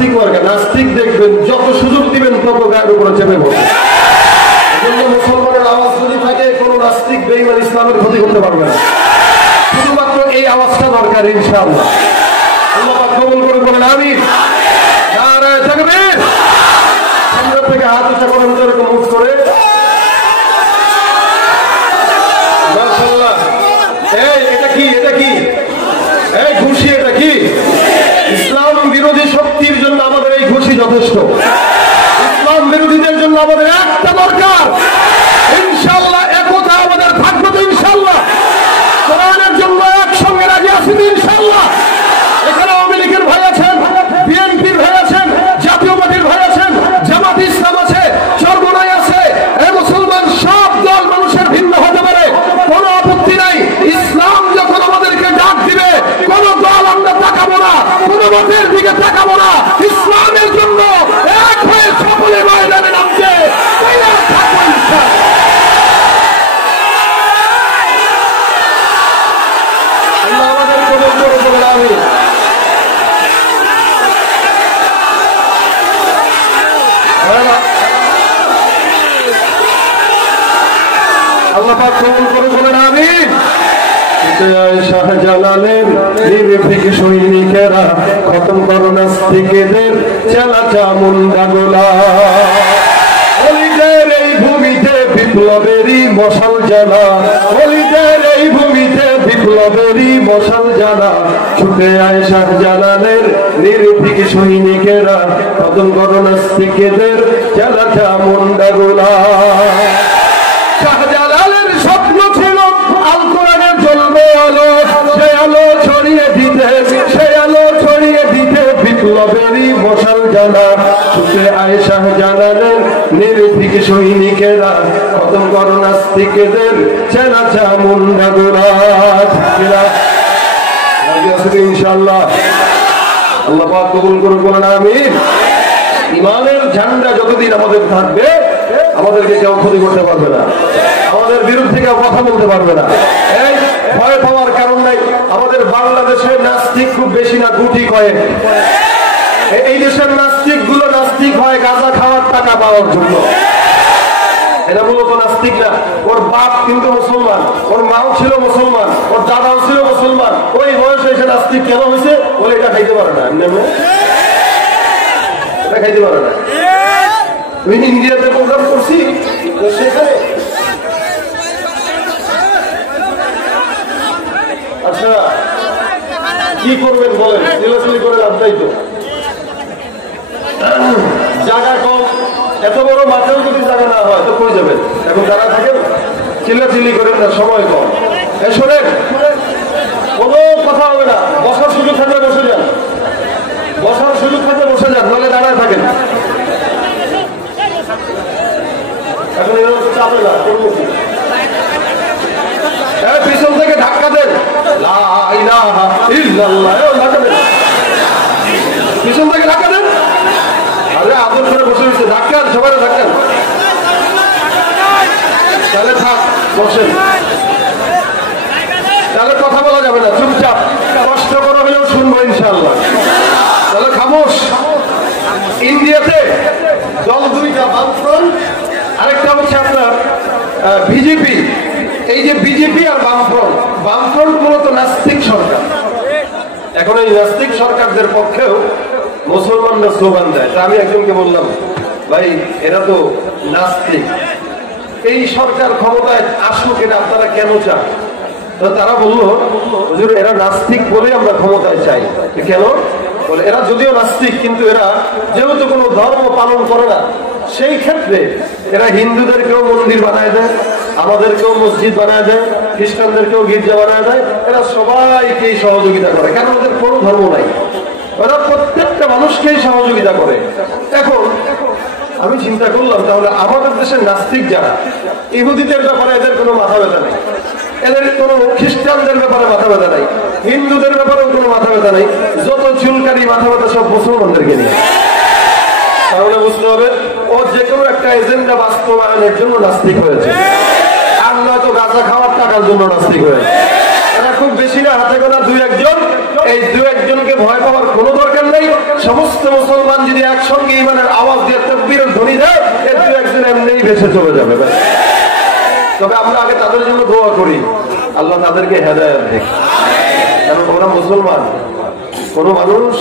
নাস্তিক মার্কা। নাস্তিক দেখবেন যত সুযোগ দিবেন তত গায়ের উপরে চেপে পড়বে। এজন্য মুসলমানের আওয়াজ যদি থাকে কোনো নাস্তিক বেঈমান ইসলামের ক্ষতি করতে পারবে না। শুধুমাত্র এই আওয়াজটা দরকার ইনশাআল্লাহ। আল্লাহ পাক কবুল করে বলেন আমিন। নারায়ে তাকবীর। সামনে থেকে হাত উঁচা করেন এরকম মুখ করে। মাশাআল্লাহ। এই এটা কি? এটা কি? এই খুশি এটা কি? ইসলাম বিরোধী শক্তির জন্য আমাদের এই খুশি যথেষ্ট। ইসলাম বিরোধীদের জন্য আমাদের একটা দরকার ইনশাআল্লাহ, একতা আমাদের থাকবে তো ইনশাআল্লাহ। কোরআনের জন্য একসঙ্গে রাজি আছি তো ইনশাআল্লাহ। এখানে আওয়ামী লীগের ভাই আছেন, বিএনপির ভাই আছেন, জাতীয় পার্টির ভাই আছেন, জামাত ইসলাম আছে, চরমোনাই আছে। এই মুসলমান সব দল মানুষের ভিন্ন হতে পারে, কোনো আপত্তি নাই। ইসলাম যখন আমাদেরকে ডাক দিবে কোন দল আমরা তাকাবো না, কোন মতের দিকে তাকাবো না। ইসলামের জন্য এক হয়ে সকলে ময়দানে নামতে তৈরি থাকবো ইনশাআল্লাহ। আল্লাহ আমাদের কবুল করে বলেন আমিন। আল্লাহ পাক কবুল করে বলেন আমিন। শাহজালালের নির্ভীক সৈনিকেরা খতম করো নাস্তিকদের চেলা চামুন্ডা গোলা। অলিদের এই ভূমিতে বিপ্লবেরই মশাল জ্বালা, অলিদের এই ভূমিতে বিপ্লবেরই মশাল জ্বালা। ছুটে আয় শাহজালালের নির্ভীক সৈনিকেরা খতম করো নাস্তিকদের চেলা চামুন্ডা গোলা। শাহজালালের স্বপ্ন ছিল আল কোরআনের জ্বলবে আলো, সে আলো ছড়িয়ে দিতে, সে আলো ছড়িয়ে দিতে বিপ্লবেরই মশাল জ্বালা। ছুটে আয় শাহজালালের নির্ভীক সৈনিকেরা খতম করো নাস্তিকদের চেনা চামুন্ডা গোলা। ইনশাআল্লাহ আল্লাহ পাক কবুল করে বলেন আমিন। ইমানের ঝান্ডা যতদিন আমাদের থাকবে আমাদেরকে কেউ ক্ষতি করতে পারবে না, আমাদের বিরুদ্ধে কেউ কথা বলতে পারবে না। এই ভয় পাওয়ার কারণ নাই। আমাদের বাংলাদেশে নাস্তিক খুব বেশি না, গুটি কয়েক। এই দেশের নাস্তিক গুলো নাস্তিক হয় গাঁজা খাওয়ার টাকা পাওয়ার জন্য। এটা মূলত নাস্তিক না। ওর বাপ কিন্তু মুসলমান, ওর মাও ছিল মুসলমান, ওর দাদাও ছিল মুসলমান। ওই বয়সে এসে নাস্তিক কেন হয়েছে? বলে এটা খাইতে পারে না, এটা খাইতে পারে না। আমি ইন্ডিয়াতে প্রোগ্রাম করছি, সেখানে আচ্ছা কি করবেন বলেন? চিল্লাচিল্লি করে লাভ নাই তো, জায়গা কম। এত বড় মাঠেও যদি জায়গা না হয় তো কই যাবেন? এখন যারা থাকেন চিল্লাচিল্লি করেন না, সময় কম। শোনেন, কোনো কথা হবে না। বসার সুযোগ থাকলে বসে যান, বসার সুযোগ থাকলে বসে যান, নাহলে দাঁড়ায় থাকেন। এখন এরকম চাপে না, করবো কি? পিছন থেকে ধাক্কা দেন, পিছন থেকে ধাক্কা দেন। আরে আদর করে বসে দিচ্ছে, ধাক্কান, সবাই ধাক্কান। তাহলে থাক, বসেন। তাহলে কথা বলা যাবে না, চুপচাপ। কষ্ট করে হলেও শুনবো ইনশাআল্লাহ। তাহলে খামোশ। ইন্ডিয়াতে দল দুইটা, বামফ্রন্ট, আরেকটা হচ্ছে আপনার বিজেপি। এই যে বিজেপি আর বামফ্রন্ট, বামফ্রন্ট মূলত নাস্তিক সরকার। এখন এই নাস্তিক সরকারদের পক্ষেও মুসলমানরা স্লোগান দেয়। তা আমি একজনকে বললাম, ভাই এরা তো নাস্তিক, এই সরকার ক্ষমতায় আসুক, এটা আপনারা কেন চান? তো তারা বললো, হুজুর এরা নাস্তিক বলে আমরা ক্ষমতায় চাই। কেন? বলে এরা যদিও নাস্তিক কিন্তু এরা যেহেতু কোনো ধর্ম পালন করে না, সেই ক্ষেত্রে এরা হিন্দুদেরকেও মন্দির বানায় দেয়, আমাদেরকেও মসজিদ বানায় দেয়, খ্রিস্টানদেরকেও গির্জা বানায় দেয়। এরা সবাইকেই সহযোগিতা করে, কারণ ওদের কোনো ধর্ম নাই। ওরা প্রত্যেকটা মানুষকেই সহযোগিতা করে। এখন আমি চিন্তা করলাম, তাহলে আমাদের দেশের নাস্তিক যারা, ইহুদিদের ব্যাপারে এদের কোনো মাথা ব্যথা নেই, এদের কোনো খ্রিস্টানদের ব্যাপারে মাথা ব্যথা নাই, হিন্দুদের ব্যাপারেও কোনো মাথা ব্যথা নেই, যত চুলকারি মাথা ব্যথা সব মুসলমানদেরকে নিয়ে। তাহলে বুঝতে হবে ও যে কোনো একটা এজেন্ডা বাস্তবায়নের জন্য নাস্তিক হয়েছে, আর নয়তো গাঁজা খাওয়ার টাকার জন্য নাস্তিক হয়েছে। এরা খুব বেশি না, হাতে গোনা দুই একজন। এই দুই একজনকে ভয় পাওয়ার কোনো দরকার নেই। সমস্ত মুসলমান যদি একসঙ্গে ইমানের আওয়াজ দিয়ে তাকবীরের ধ্বনি দেয়, এর দু একজন এমনিই ভেসে চলে যাবে। তবে আমরা আগে তাদের জন্য দোয়া করি, আল্লাহ তাদেরকে হেদায়েত দেয়, কারণ ওরা মুসলমান। কোন মানুষ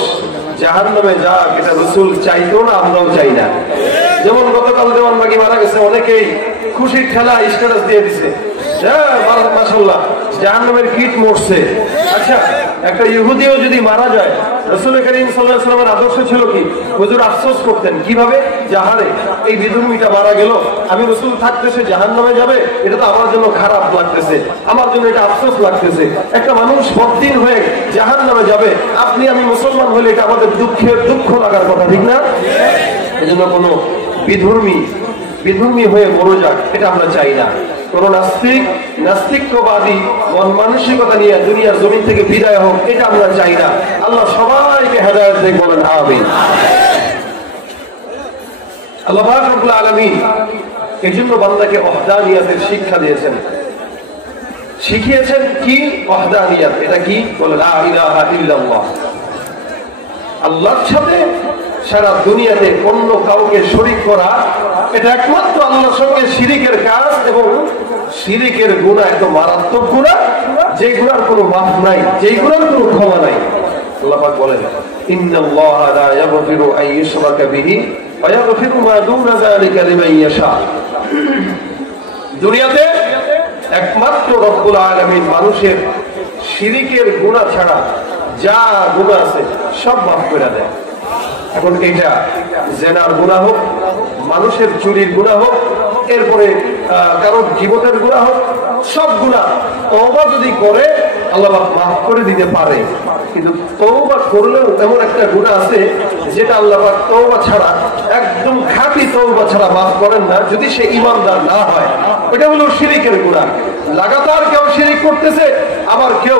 জাহান্নামে যাক এটা রাসূল চাইতো না, আমরাও চাই না। যেমন গতকাল দেওয়ানবাগি মারা গেছে, অনেকেই খুশির ঠেলা স্ট্যাটাস দিয়ে দিছে, মাশাআল্লাহ জাহান্নামের কীট মরছে। আচ্ছা, একটা ইহুদিও যদি মারা যায়, রাসূল করিম সাল্লাল্লাহু আলাইহি ওয়াসাল্লামের আদর্শ ছিল কি? হুজুর আফসোস করতেন কিভাবে, যাহারে এই বিধর্মীটা মারা গেল, আমি রাসূল থাকতে সে জাহান্নামে যাবে, এটা তো আমার জন্য খারাপ লাগতেছে, আমার জন্য এটা আফসোস লাগতেছে। একটা মানুষ বদ্দিন হয়ে জাহান্নামে যাবে, আপনি আমি মুসলমান হলে এটা আমাদের দুঃখ লাগার কথা, ঠিক না? এজন্য কোনো বিধর্মী হয়ে মরে যাক, এটা আমরা চাই না। কোন নাস্তিকবাদী মন মানসিকতা নিয়ে দুনিয়ার জমিন থেকে বিদায় হোক, এটা আমরা চাই না। আল্লাহ সবাইকে হেদায়েত দেন, বলেন আমিন। আল্লাহ পাক রব্বুল আলামিন এই জন্য বান্দাকে ওয়াহদানিয়াতের শিক্ষা দিয়েছেন, শিখিয়েছেন কি ওয়াহদানিয়াত, এটা কি? বলে লা ইলাহা ইল্লাল্লাহ। আল্লাহর সাথে সারা দুনিয়াতে অন্য কাউকে শরীক করা, এটা একমাত্র আল্লাহর সঙ্গে শিরিকের কাজ, এবং শিরিকের গুনাহ এত মারাত্মক গুনাহ, যে গুনার কোনো মাফ নাই, যে গুনার কোনো ক্ষমা নাই। আল্লাহ পাক বলেন, ইন্নাল্লাহা লা ইয়াগফিরু আন ইউশরাকা বিহি ওয়া ইয়াগফিরু মা দুনা যালিকা লিমান ইয়াশা। দুনিয়াতে একমাত্র রব্বুল আলামিন মানুষের শিরিকের গুনাহ ছাড়া যা গুনাহ আছে সব মাফ করে দেয়। এখন এটা জেনার গুনাহ হোক, মানুষের চুরির গুনাহ হোক, এরপরে কারো জীবনের গুনাহ হোক, সব গুনাহ তওবা যদি করে আল্লাহ মাফ করে দিতে পারে। কিন্তু তওবা করলেও এমন একটা গুনাহ আছে যেটা আল্লাহ তওবা ছাড়া, একদম খাঁটি তওবা ছাড়া মাফ করেন না, যদি সে ঈমানদার না হয়। এটা হলো শিরিকের গুনাহ। লাগাতার কেউ শিরিক করতেছে, আবার কেউ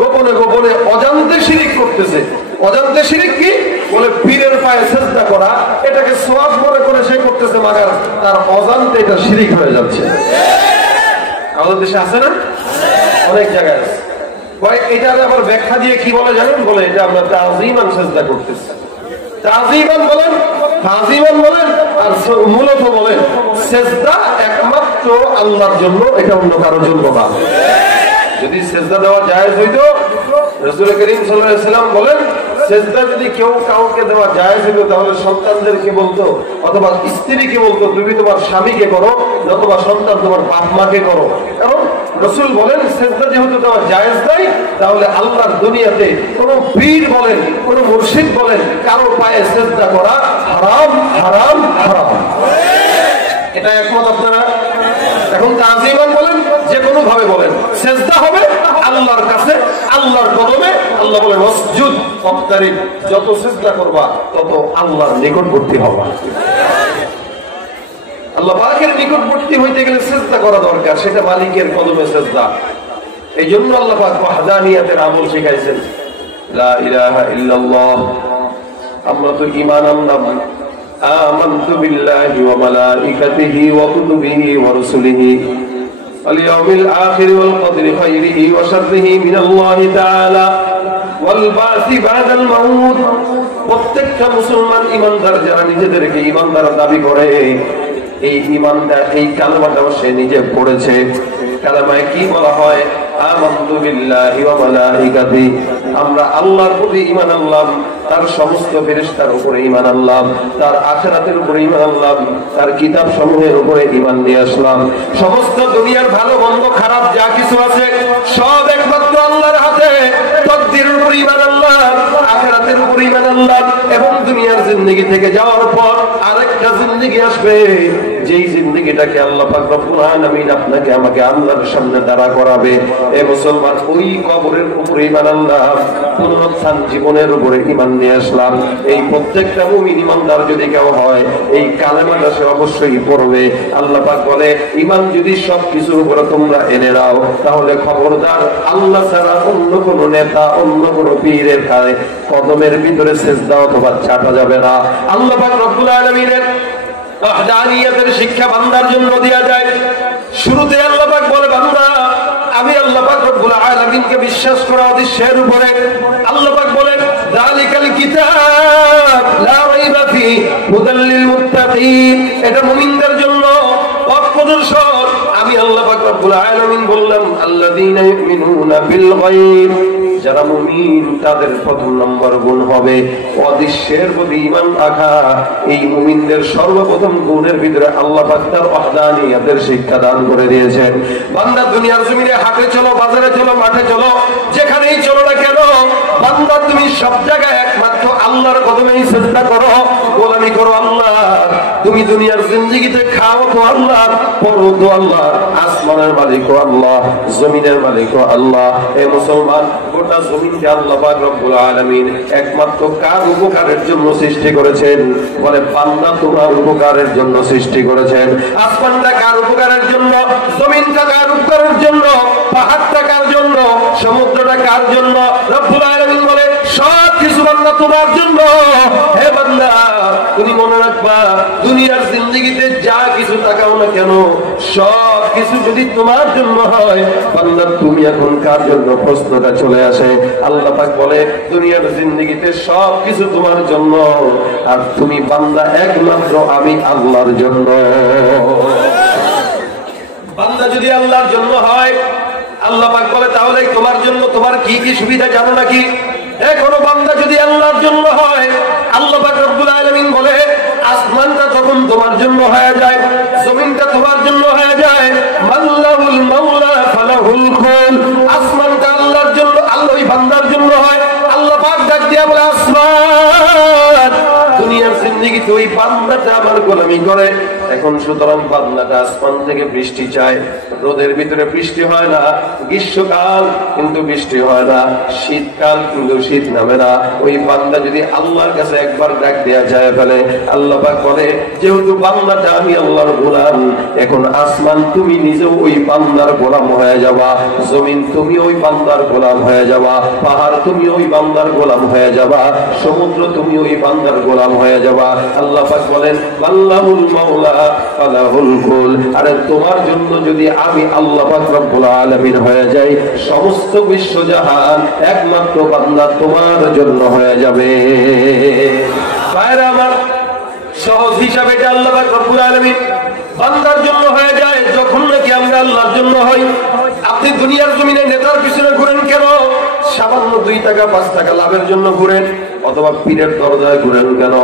গোপনে গোপনে অজান্তে শিরিক করতেছে। অজান্তে শিরিক কি? বলে পীরের পায়ে সেজদা করা, এটাকে সওয়াব মনে করে সে করতেছে, মাগার তার অজান্তে এটা শিরিক হয়ে যাচ্ছে। আমাদের দেশে আছে না, অনেক জায়গায় আছে। এটার আবার ব্যাখ্যা দিয়ে কি বলে জানেন? বলে এটা আমরা তাযীমান সেজদা করতেছি। তাযীমান বলেন, তাযীমান বলেন, আর মূলত বলেন সেজদা একমাত্র আল্লাহর জন্য, এটা অন্য কারোর জন্য না। যদি সেজদা দেওয়া জায়েজ হইতো, রাসূল করিম সাল্লাল্লাহু আলাইহি ওয়াসাল্লাম বলেন, সেজদা যদি কেউ কাউকে দেওয়া জায়েজ হইতো, তাহলে সন্তানদেরকে বলতো অথবা স্ত্রীকে বলতো, তুমি তোমার স্বামীকে করো, অথবা সন্তান তোমার বাপ মাকে করো। কারণ রাসূল বলেন সেজদা যেহেতু দেওয়া জায়েজ নাই, তাহলে আল্লাহর দুনিয়াতে কোনো পীর বলেন, কোনো মুর্শিদ বলেন, কারো পায়ে সেজদা করা হারাম, হারাম, হারাম। এটা একমত আপনারা? এখন তাযীমান বলেন, যে কোনো ভাবে বলেন, সেজদা হবে আল্লাহর কাছে, আল্লাহর কদমে। আল্লাহ বলেন ওয়াসজুদ ওয়াক্তারিব, যত সেজদা করবা তত আল্লাহর নিকটবর্তী হবা। আল্লাহ পাকের নিকটবর্তী হইতে গেলে সেজদা করা দরকার, সেটা মালিকের কদমে সেজদা। এই জন্য আল্লাহ পাক ওয়াহদানিয়াতের আমল শিখাইছেন, লা ইলাহা ইল্লাল্লাহ। আমরা তো ঈমান আনলাম, আমানতু বিল্লাহি ওয়া মালাইকাতিহি ওয়া কুতুবিহি ওয়া রাসূলিহি ওয়াল ইয়াউমিল আখির ওয়াল কদরি খাইরিহি ওয়া শাররিহি মিনাল্লাহি তাআলা ওয়াল বাসি বাদাল মাউত। প্রত্যেকটা মুসলমান ঈমানদার যারা নিজেদেরকে ঈমানদার দাবি করে, এই ঈমানটা, এই কালেমাটাও সে নিজে পড়েছে। কালেমায় কি বলা হয়? আমানতু বিল্লাহি ওয়া মালাইকাতিহি, আমরা আল্লাহর প্রতি ঈমান আনলাম, তার সমস্ত ফেরেশতার উপরে ঈমান আনলাম, তার আখিরাতের উপরে ঈমান আনলাম, তার কিতাব সমূহের উপরে ঈমান নিয়ে আসলাম। সমস্ত দুনিয়ার ভালো মন্দ খারাপ যা কিছু আছে সব একমাত্র আল্লাহর হাতে। তাকদীরের উপরে ঈমান আনলাম, আখিরাতের উপরে ঈমান আনলাম, এবং দুনিয়ার জিন্দেগি থেকে যাওয়ার পর আরেকটা জিন্দেগি আসবে, যেই জিন্দেগিটাকে আল্লাহ পাক রব্বুল আলামিন আপনাকে আমাকে আল্লাহর সামনে দাঁড়া করাবে। এ মুসলমান, ওই কবরের উপরে ঈমান আনলাম, পুনরুত্থান জীবনের উপরে ঈমান নিয়ে আসলাম। এই প্রত্যেকটা মুমিন ঈমানদার যদি কেউ হয়, এই কালেমাটা সে অবশ্যই পড়বে। আল্লাহ পাক বলে, ঈমান যদি সব কিছুর উপরে তোমরা এনে দাও, তাহলে খবরদার আল্লাহ ছাড়া অন্য কোনো নেতা, অন্য কোনো পীরের কদমের ভিতরে সেজদা অথবা চাটা যাবে না। আল্লাহ পাক রব্বুল আলামিনের ওয়াহদানিয়াতের শিক্ষা বান্দার জন্য দেয়া যায়। শুরুতে আল্লাহ পাক বলে, বান্দা আমি আল্লাহ পাক রব্বুল আলামিনকে বিশ্বাস করা উদ্দেশ্যের উপরে। আল্লাহ পাক বলেন, যালিকাল কিতাব লা রাইবা ফিহি হুদাল লিল মুত্তাকিন, এটা মুমিনদের জন্য পথ প্রদর্শক। আমি আল্লাহ পাক রব্বুল আলামিন বললাম আল্লাযীনা ইউমিনুনা বিল গায়ব, যারা মুমিন তাদের প্রথম নম্বর গুণ হবে অদৃশ্যের প্রতি ঈমান রাখা। এই মুমিনদের সর্বপ্রথম গুণের ভিতরে আল্লাহ পাক তার ওয়াহদানিয়তের শিক্ষা দান করে দিয়েছেন। বান্দা দুনিয়ার জমিনে হাটে চলো, বাজারে চলো, মাঠে চলো, যেখানেই চলো না কেন বান্দা তুমি সব জায়গায় একমাত্র আল্লাহর কদমেই চেষ্টা করো, গোলামি করো আল্লাহ। তুমি দুনিয়ার জিন্দেগিতে খাও তো আল্লাহ, পড়ো তো আল্লাহ, আসমানের মালিকও আল্লাহ, জমিনের মালিকও আল্লাহ। এ মুসলমান, গোটা জমিনকে আল্লাহ পাক রব্বুল আলামিন একমাত্র কার উপকারের জন্য সৃষ্টি করেছেন? বলে বান্দা তোমার উপকারের জন্য সৃষ্টি করেছেন। আসমানটা কার উপকারের জন্য? জমিনটা কার উপকারের জন্য? পাহাড়টা কার জন্য? সমুদ্রটা কার জন্য? রব্বুল আলামিন বলে সব কিছু বান্দা তোমার জন্য। হে বান্দা, তুমি মনে রাখবা দুনিয়ার জিন্দেগিতে যা কিছু তাকাও না কেন সব কিছু যদি তোমার জন্য হয়, বান্দা তুমি এখন কার জন্য? প্রশ্নটা চলে আসে। আল্লাহ পাক বলে দুনিয়ার জিন্দেগিতে সব কিছু তোমার জন্য, আর তুমি বান্দা একমাত্র আমি আল্লাহর জন্য। বান্দা যদি আল্লাহর জন্য হয়, আল্লাহ পাক বলে তাহলে তোমার জন্য তোমার কি কি সুবিধা জানো নাকি? এখনো বান্দা যদি আল্লাহর জন্য হয়, আল্লাহ পাক রব্বুল আলামিন বলে আসমানটা যখন তোমার জন্য হয়ে যায়, জমিনটা তোমার জন্য হয়ে যায়, মাল্লাহুল মাওলা ফালাহুল কুল, আসমানটা আল্লাহর জন্য, আল্লাহই বান্দার জন্য হয়। আল্লাহ পাক ডাক দিয়া বলে আসমান, দুনিয়ার জিন্দেগিতে ওই বান্দাটা আমার গোলামি করে। এখন সুতরাং বান্দাটা আসমান থেকে বৃষ্টি চায়, রোদের ভিতরে বৃষ্টি হয় না, গ্রীষ্মকাল কিন্তু বৃষ্টি হয় না, শীতকাল কিন্তু শীত নামে না। ওই বান্দা যদি আল্লাহর কাছে একবার ডাক দেয়া যায় ফেলে, আল্লাহ পাক বলে যেহেতু বান্দাটা আমি আল্লাহর গোলাম, এখন আসমান তুমি নিজেও ওই বান্দার গোলাম হয়ে যাবা, জমিন তুমি ওই বান্দার গোলাম হয়ে যাবা, পাহাড় তুমি ওই বান্দার গোলাম হয়ে যাবা, সমুদ্র তুমি ওই বান্দার গোলাম হয়ে যাবা। আল্লাহ পাক বলেন আল্লাহুল মাওলা ফালাহুল কুল, আরে তোমার জন্য যদি আমি আল্লাহ পাক রব্বুল আলামিন হয়ে যাই, সমস্ত বিশ্বজাহান একমাত্র বান্দা তোমার জন্য হয়ে যাবে। ভাইরা আমার, সহজ হিসাবে এটা আল্লাহ পাক রব্বুল আলামিন বান্দার জন্য হয়ে যায় যখন নাকি আমরা আল্লাহর জন্য হই। আপনি দুনিয়ার জমিনে নেতার পিছনে ঘুরেন কেন? সামান্য 2 টাকা 5 টাকা লাভের জন্য ঘুরেন, অথবা পীরের দরজায় ঘুরেন কেন?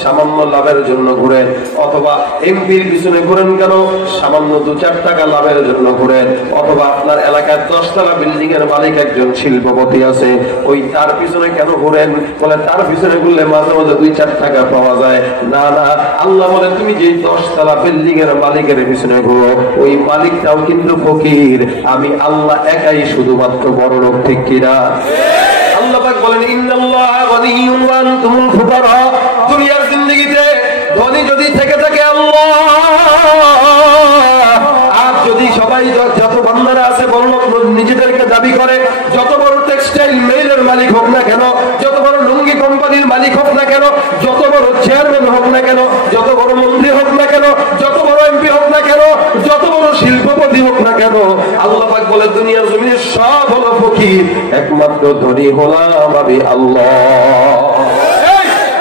সামান্য লাভের জন্য ঘুরেন। অথবা এমপির পিছনে ঘুরেন কেন? সামান্য 2-4 টাকা লাভের জন্য ঘুরেন। অথবা আপনার এলাকায় 10 তলা বিল্ডিং এর মালিক একজন শিল্পপতি আছে, ওই তার পিছনে কেন ঘুরেন? বলে তার পিছনে ঘুরলে মাঝে মাঝে 2-4 টাকা পাওয়া যায়। না না, আল্লাহ বলে তুমি যে 10 তলা বিল্ডিং এর মালিকের পিছনে ঘুরো, ওই মালিকটাও কিন্তু ফকির, আমি আল্লাহ একাই শুধুমাত্র বড় লোক, ঠিক কিনা? আল্লাহ পাক বলেন ইন্নাল্লাহা গনিয়্যুন ওয়া আনতুমুল ফুকারা, দুনিয়ার জিন্দেগিতে ধনী যদি থেকে থাকে আল্লাহ, আর যদি সবাই যত বান্দারা আছে বড় লোক নিজেদেরকে দাবি করে, যত বড় টেক্সটাইল মিলের মালিক হোক না কেন, যত বড় লুঙ্গি কোম্পানির মালিক হোক না কেন, যত বড় চেয়ারম্যান হোক না কেন, যত বড় মন্ত্রী হোক না কেন, যত বড় এমপি হোক না কেন, যত বড় শিল্পপতি হোক না কেন, আল্লাহ পাক বলে দুনিয়ার জমিনে সব হলো ফকির, একমাত্র ধনী হলাম আমি আল্লাহ।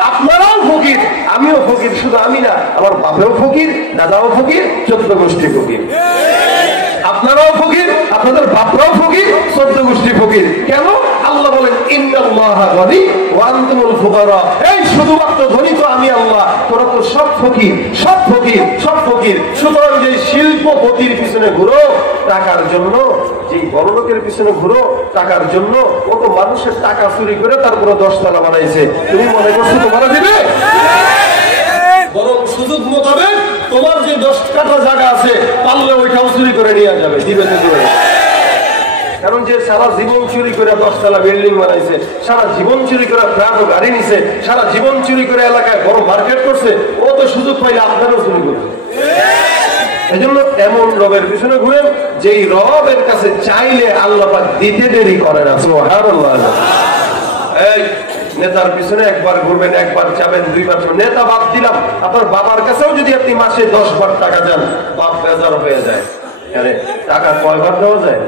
আপনারাও ফকির, আমিও ফকির, শুধু আমি না, আমার বাপেও ফকির, দাদাও ফকির, 14 গোষ্ঠী ফকির। আপনারাও ফকির, আপনাদের বাপরাও ফকির, 14 গোষ্ঠী ফকির। কেন? আল্লাহ বলেন ইন্নাল্লাহা গনি ওয়া আনতুমুল ফুকারা, এই শুধুমাত্র ধনী তো আমি আল্লাহ, তোরা তো সব ফকির, সব ফকির, সব ফকির। সুতরাং যে শিল্পপতির পিছনে ঘুরো টাকার জন্য, যে বড় লোকের পিছনে ঘুরো টাকার জন্য, ও তো মানুষের টাকা চুরি করে তারপরে 10 তলা বানাইছে, তুমি মনে করছো তোমারা দিবে? বরং সুযোগ মোতাবেক তোমার যে 10 কাঠা জায়গা আছে পারলে ওইটাও চুরি করে নিয়ে যাবে, দিবে তো দিবে। কারণ যে সারা জীবন চুরি করে 10 তলা বিল্ডিং বানাইছে, সারা জীবন চুরি করে প্রাণ গাড়ি নিছে, সারা জীবন চুরি করে এলাকায় বড় মার্কেট করছে, ও তো সুযোগ পাইলে আপনারও চুরি করবে। এই জন্য এমন রবের পিছনে ঘুরেন যেই রবের কাছে চাইলে আল্লাহ পাক দিতে দেরি করে না। সুবহানাল্লাহ। এই নেতার পিছনে একবার ঘুরবেন, একবার যাবেন, 2 বার। নেতা বাদ দিলাম, আপনার বাবার কাছেও যদি আপনি মাসে 10 বার টাকা দেন, বাপ বেজার হয়ে যায়। আরে টাকা কয়বার দেওয়া যায়?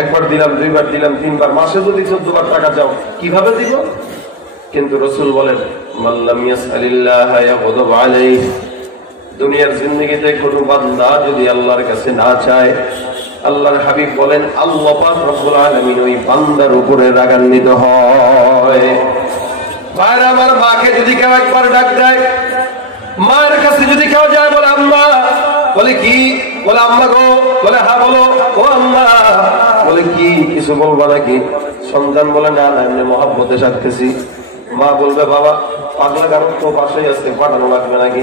একবার দিলাম, 2 বার দিলাম, 3 বার। মাসে যদি 14 বার টাকা চাও, কিভাবে দিব? কিন্তু রাসূল বলেন মান লাম ইয়াসআলিল্লাহ ইয়াগদাব আলাইহি, দুনিয়ার জিন্দেগিতে কোনো বান্দা যদি আল্লাহর কাছে না চায়, আল্লাহর হাবিব বলেন আল্লাহ পাক রব্বুল আলামিন ওই বান্দার উপরে রাগান্বিত হয়। ভাইরা আমার, মাকে যদি কেউ একবার ডাক দেয়, মায়ের কাছে যদি কেউ যায়, বলে আম্মা, বলে কি, বলে আম্মা গো, বলে হ্যাঁ বলো, ও আম্মা, বলে কি কিছু বলবা নাকি? সন্তান বলে না না, এমনি মহব্বতে সাথেছি। মা বলবে বাবা পাগলা গারদ তো পাশেই আছে, পাঠানো লাগবে নাকি?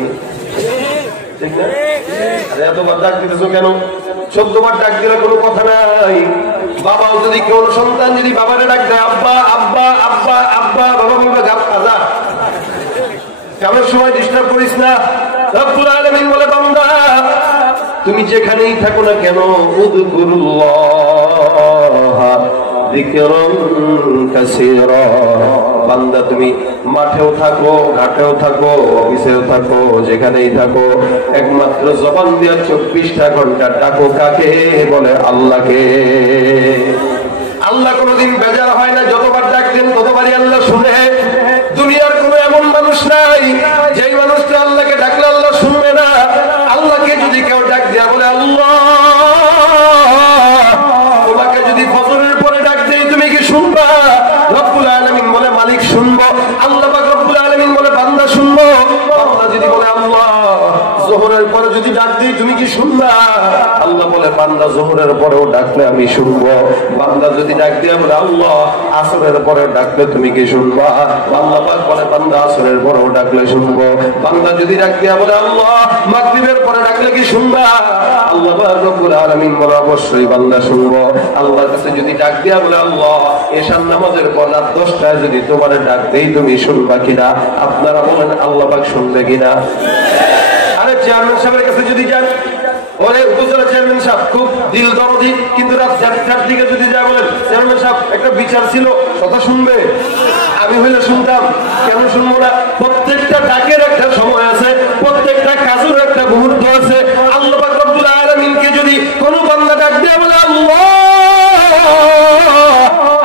ঠিক না? আরে এতবার ডাক দিতেছো কেন? 14 বার ডাক দিলে কোনো কথা নাই। বাবাও যদি কোন সন্তান যদি বাবারে ডাক দেয় আব্বা আব্বা আব্বা আব্বা, বাবা বলবে গাপ খাজা, কেমন সময় ডিস্টার্ব করিস না। রব্বুল আলামিন বলে বান্দা তুমি যেখানেই থাকো না কেন, উযকুরুল্লাহ যিকরান কাসীরা, বান্দা তুমি মাঠেও থাকো, ঘাটেও থাকো, অফিসেও থাকো, যেখানেই থাকো, একমাত্র জবান দিয়ে 24টা ঘন্টা ডাকো কাকে? বলে আল্লাহকে। আল্লাহ কোনদিন বেজার হয় না, যতবার ডাকতেন ততবারই আল্লাহ শুনে। দুনিয়ার কোন এমন মানুষ নাই যেই মানুষটা আল্লাহকে ডাকলে আল্লাহ শুনবে না। আল্লাহকে যদি কেউ ডাক দেয়া বলে আল্লাহ, তোমাকে যদি ফজরের পরে ডাক দেই তুমি কি শুনবা? রব্বুল আলামিন বলে মালিক শুনবো। আল্লাহ পাক রব্বুল আলামিন বলে বান্দা শুনবো। বান্দা যদি বলে আল্লাহ যোহরের পরে যদি ডাক দেই তুমি কি শুনবা? আল্লাহ বলে বান্দা যোহরের পরেও ডাকলে আমি শুনবো। বান্দা যদি ডাক দিয়ে বলে আল্লাহ আসরের পরেও ডাকলে তুমি কি শুনবা? আল্লাহ পাক বলে বান্দা আসরের পরেও ডাকলে শুনবো। বান্দা যদি ডাক দিয়ে বলে আল্লাহ মাগরিবের পরে ডাকলে কি শুনবা? আল্লাহ পাক রব্বুল আলামিন বলে অবশ্যই বান্দা শুনবো। আল্লাহর কাছে যদি ডাক দিয়া বলে আল্লাহ এশার নামাজের পর রাত 10টায় যদি তোমার ডাক দেই তুমি শুনবা কিনা? আপনারা বলেন আল্লাহ পাক শুনবে কিনা? আরে চেয়ারম্যান সাহেবের কাছে যদি যান, ওরে উপজেলা চেয়ারম্যান সাহেব খুব দিল দরদি, কিন্তু রাত 4টার দিকে যদি যায় বলেন চেয়ারম্যান সাহেব একটা বিচার ছিল, কথা শুনবে? আমি হইলে শুনতাম, কেন শুনবো না? প্রত্যেকটা ডাকের একটা সময় আছে, প্রত্যেকটা কাজের একটা মুহূর্ত আছে। আল্লাহ পাক রব্বুল আলামিনকে যদি কোনো বান্দা ডাক দেয় বলে আল্লাহ,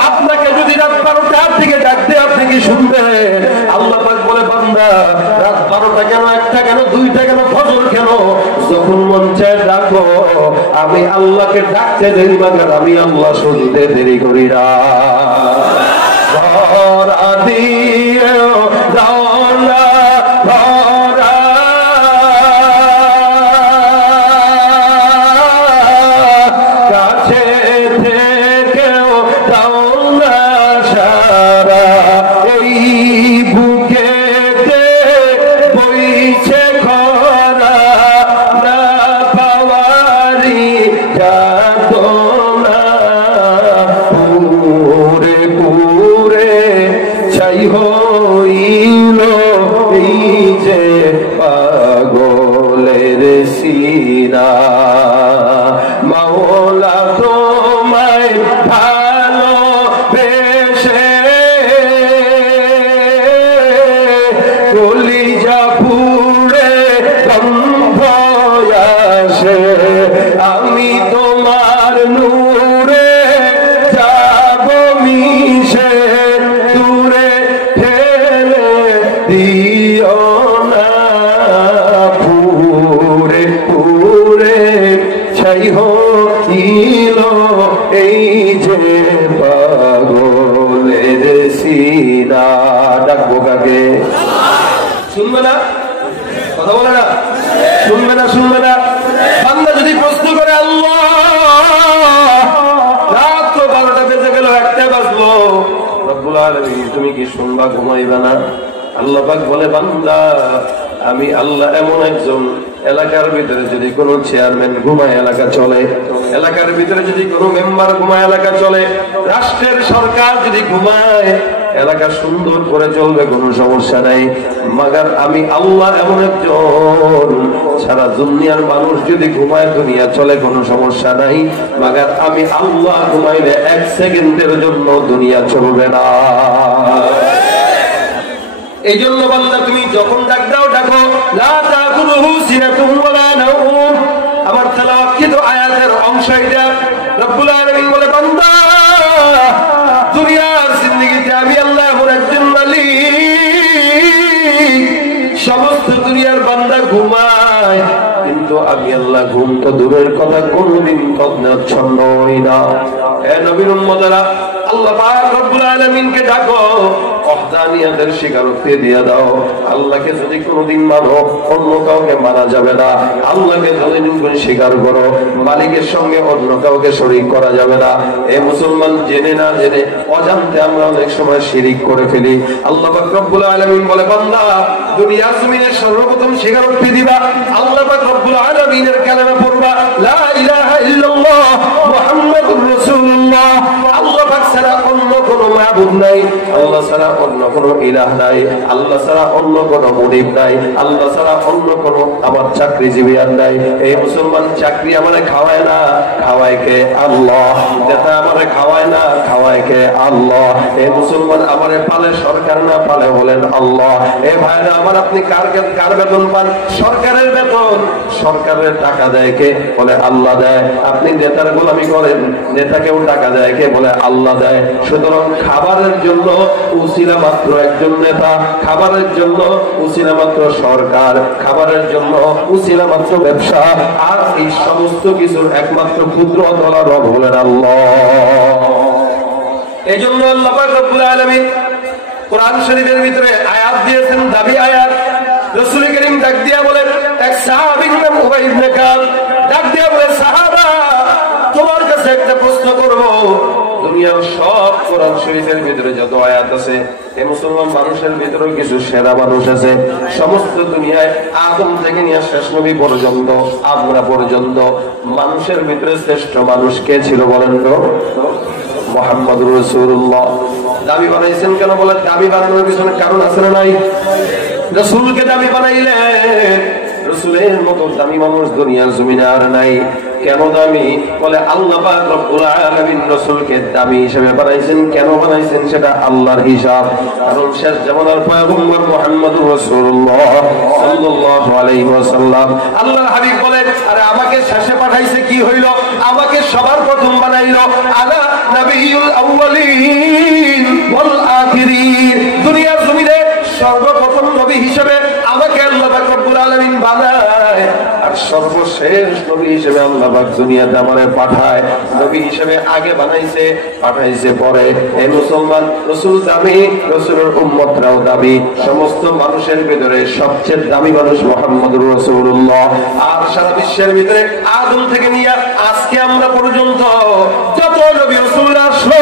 আপনাকে যদি রাত 12টার দিকে ডাক দেয় আপনি কি শুনবেন? আল্লাহ পাক বলে বান্দা রাত 12টা কেন, 1টা কেন, 2টা কেন, ফজর কেন, যখন মন চায় ডাকো। আমি আল্লাহকে ডাকতে দেরি মাগার আমি আল্লাহ শুনতে দেরি করি না। ঘর আদিও দাওনা ভরা কাছে থেকেও দাওনা সারা, এই বুকেতে বইছে খরা না পাওয়ারি যাতো না, পুরে পুরে ছাই হইল এই যে পাগলের সিনা। মাওলা তোমায় ভালোবেসে কলিজা পুড়ে গন্ধ আসে, আমি তোমার নূরে যাব মিশে, দূরে ঠেলে দিও না, পুরে পুরে ছাই হইল এই যে পাগলের সিনা। ডাকবো কাকে? শুনবে না? কথা বলে না? শুনবে না? শুনবে না? বান্দা যদি প্রশ্ন করে আল্লাহ রাত তো 12টা বেজে গেল, 1টা বাজলো, রব্বুল আলামিন তুমি কি শুনবা, ঘুমাইবে না? আল্লাহ পাক বলে বান্দা আমি আল্লাহ এমন একজন, এলাকার ভিতরে যদি কোনো চেয়ারম্যান ঘুমায় এলাকা চলে, এলাকার ভিতরে যদি কোনো মেম্বার ঘুমায় এলাকা চলে, রাষ্ট্রের সরকার যদি ঘুমায় এলাকা সুন্দর করে চলবে, কোনো সমস্যা নাই। মাগার আমি আল্লাহ এমন একজন, সারা দুনিয়ার মানুষ যদি ঘুমায় দুনিয়া চলে, কোনো সমস্যা নাই। মাগার আমি আল্লাহ ঘুমাইলে 1 সেকেন্ডের জন্য দুনিয়া চলবে না। এই জন্য বান্দা তুমি যখন ডাক দাও ডাকো লা তাকুলুহু সিনাতুন ওয়ালা নাওম। আমার তেলাওয়াতকৃত আয়াতের অংশ এটা। রব্বুল আলামিন বলে বান্দা দুনিয়ার জিন্দেগিতে আমি আল্লাহ এমন একজন মালিক সমস্ত দুনিয়ার বান্দা ঘুমায়, কিন্তু আমি আল্লাহ ঘুম তো দূরের কথা কোনদিন তৎছন্ন হই না। হে নবীর উম্মতেরা, আল্লাহ পাক রব্বুল আলামিনকে ডাকো, ওহদানিয়াতের স্বীকারোক্তি দিয়ে দাও। আল্লাহকে যদি কোনদিন মানো, অন্য কাউকে মানা যাবে না। আল্লাহকে যদি স্বীকার করো, মালিকের সঙ্গে অন্য কাউকে শরীক করা যাবে না। এ মুসলমান, জেনে না জেনে অজান্তে আমরা অনেক সময় শিরিক করে ফেলি। আল্লাহ পাক রব্বুল আলামিন বলে, বান্দা দুনিয়ার জমিনের সর্বপ্রথম স্বীকারোক্তি দিবা, আল্লাহ পাক রব্বুল আলামিনের কালেমা পড়বা, লা ইলাহা ইল্লাল্লাহ মুহাম্মাদুর রাসূলুল্লাহ। আল্লাহ পাক ছাড়া অন্য কোনো মাবুদ নাই, আল্লাহ ছাড়া অন্য কোনো ইলাহ নাই, আল্লাহ ছাড়া অন্য কোনো মুনিব নাই, আল্লাহ ছাড়া অন্য কোনো আমার চাকরিজীবী আর নাই। এই মুসলমান, চাকরি আমারে খাওয়ায় না, খাওয়ায় কে? আল্লাহ। যেটা আমারে খাওয়ায় না, খাওয়ায় কে? আল্লাহ। এই মুসলমান, আমারে পালে সরকার না, পালে বলেন আল্লাহ। এই ভাইরা আমার, আপনি কার বেতন পান? সরকারের বেতন। সরকারের টাকা দেয় কে? বলে আল্লাহ দেয়। আপনি নেতার গোলামি করেন, নেতাকেও টাকা দেয় কে? বলে আল্লাহ দেয়। সুতরাং খাবারের জন্য উসিলা মাত্র একজন নেতা, খাবারের জন্য উসিলা মাত্র সরকার, খাবারের জন্য উসিলা মাত্র ব্যবসা, আর এই সমস্ত কিছুর একমাত্র ক্ষুদ্র ধরা রব হলেন আল্লাহ। এই জন্য আল্লাহ পাক রব্বুল আলামিন কোরআন শরীফের ভিতরে আয়াত দিয়েছেন, দাবি আয়াত। রাসূল করিম ডাক দিয়া বলেন, এক সাহাবীর নাম উবাই ইবনে কাব, ডাক দিয়া বলে, সাহাবা, তোমার কাছে একটা প্রশ্ন করব। দুনিয়ার সব কোরআন শরীফের ভিতরে যত আয়াত আছে, এই মুসলমান মানুষের ভিতরে কিছু সেরা মানুষ আছে। সমস্ত দুনিয়ায় আদম থেকে নিয়ে শেষ নবী পর্যন্ত, আমরা পর্যন্ত, মানুষের ভিতরে শ্রেষ্ঠ মানুষ কে ছিল বলেন তো? মুহাম্মদুর রাসূলুল্লাহ। দাবি বানাইছেন কেন? বলে দাবি বানানোর পিছনে কারণ আছে না নাই? রাসূলকে দাবি বানাইলেন, রাসূলের মতো দামি মানুষ দুনিয়ার জমিনে আর নাই। কেন দামি? বলে আল্লাহ পাক রব্বুল আলামিন রাসূলকে দামি হিসেবে বানাইছেন। কেন বানাইছেন? সেটা আল্লাহর হিসাব। কারণ শেষ জামানার পয়গম্বর মুহাম্মদুর রাসূলুল্লাহ সাল্লাল্লাহু আলাইহি ওয়াসাল্লাম, আল্লাহর হাবিব বলেন, আরে আমাকে শেষে পাঠাইছে কি হইল? আমাকে সবার প্রথম বানাইলো। আনা নবিয়ুল আউয়ালিন ওয়াল আখিরিন। দুনিয়ার জমিনে সর্বপ্রথম নবী হিসেবে আমাকে আল্লাহ পাক রব্বুল আলামিন বানায়, আর সর্বশেষ নবী হিসেবে আল্লাহ পাক দুনিয়াতে আমারে পাঠায়। নবী হিসেবে আগে বানাইছে, পাঠাইছে পরে। এই মুসলমান, রাসূল দামি, রাসূলের উম্মতরাও দামি। সমস্ত মানুষের ভিতরে সবচেয়ে দামি মানুষ মুহাম্মদুর রাসূলুল্লাহ। আর সারা বিশ্বের ভিতরে আদম থেকে নিয়ে আজকে আমরা পর্যন্ত যত নবী রাসূল আসলো,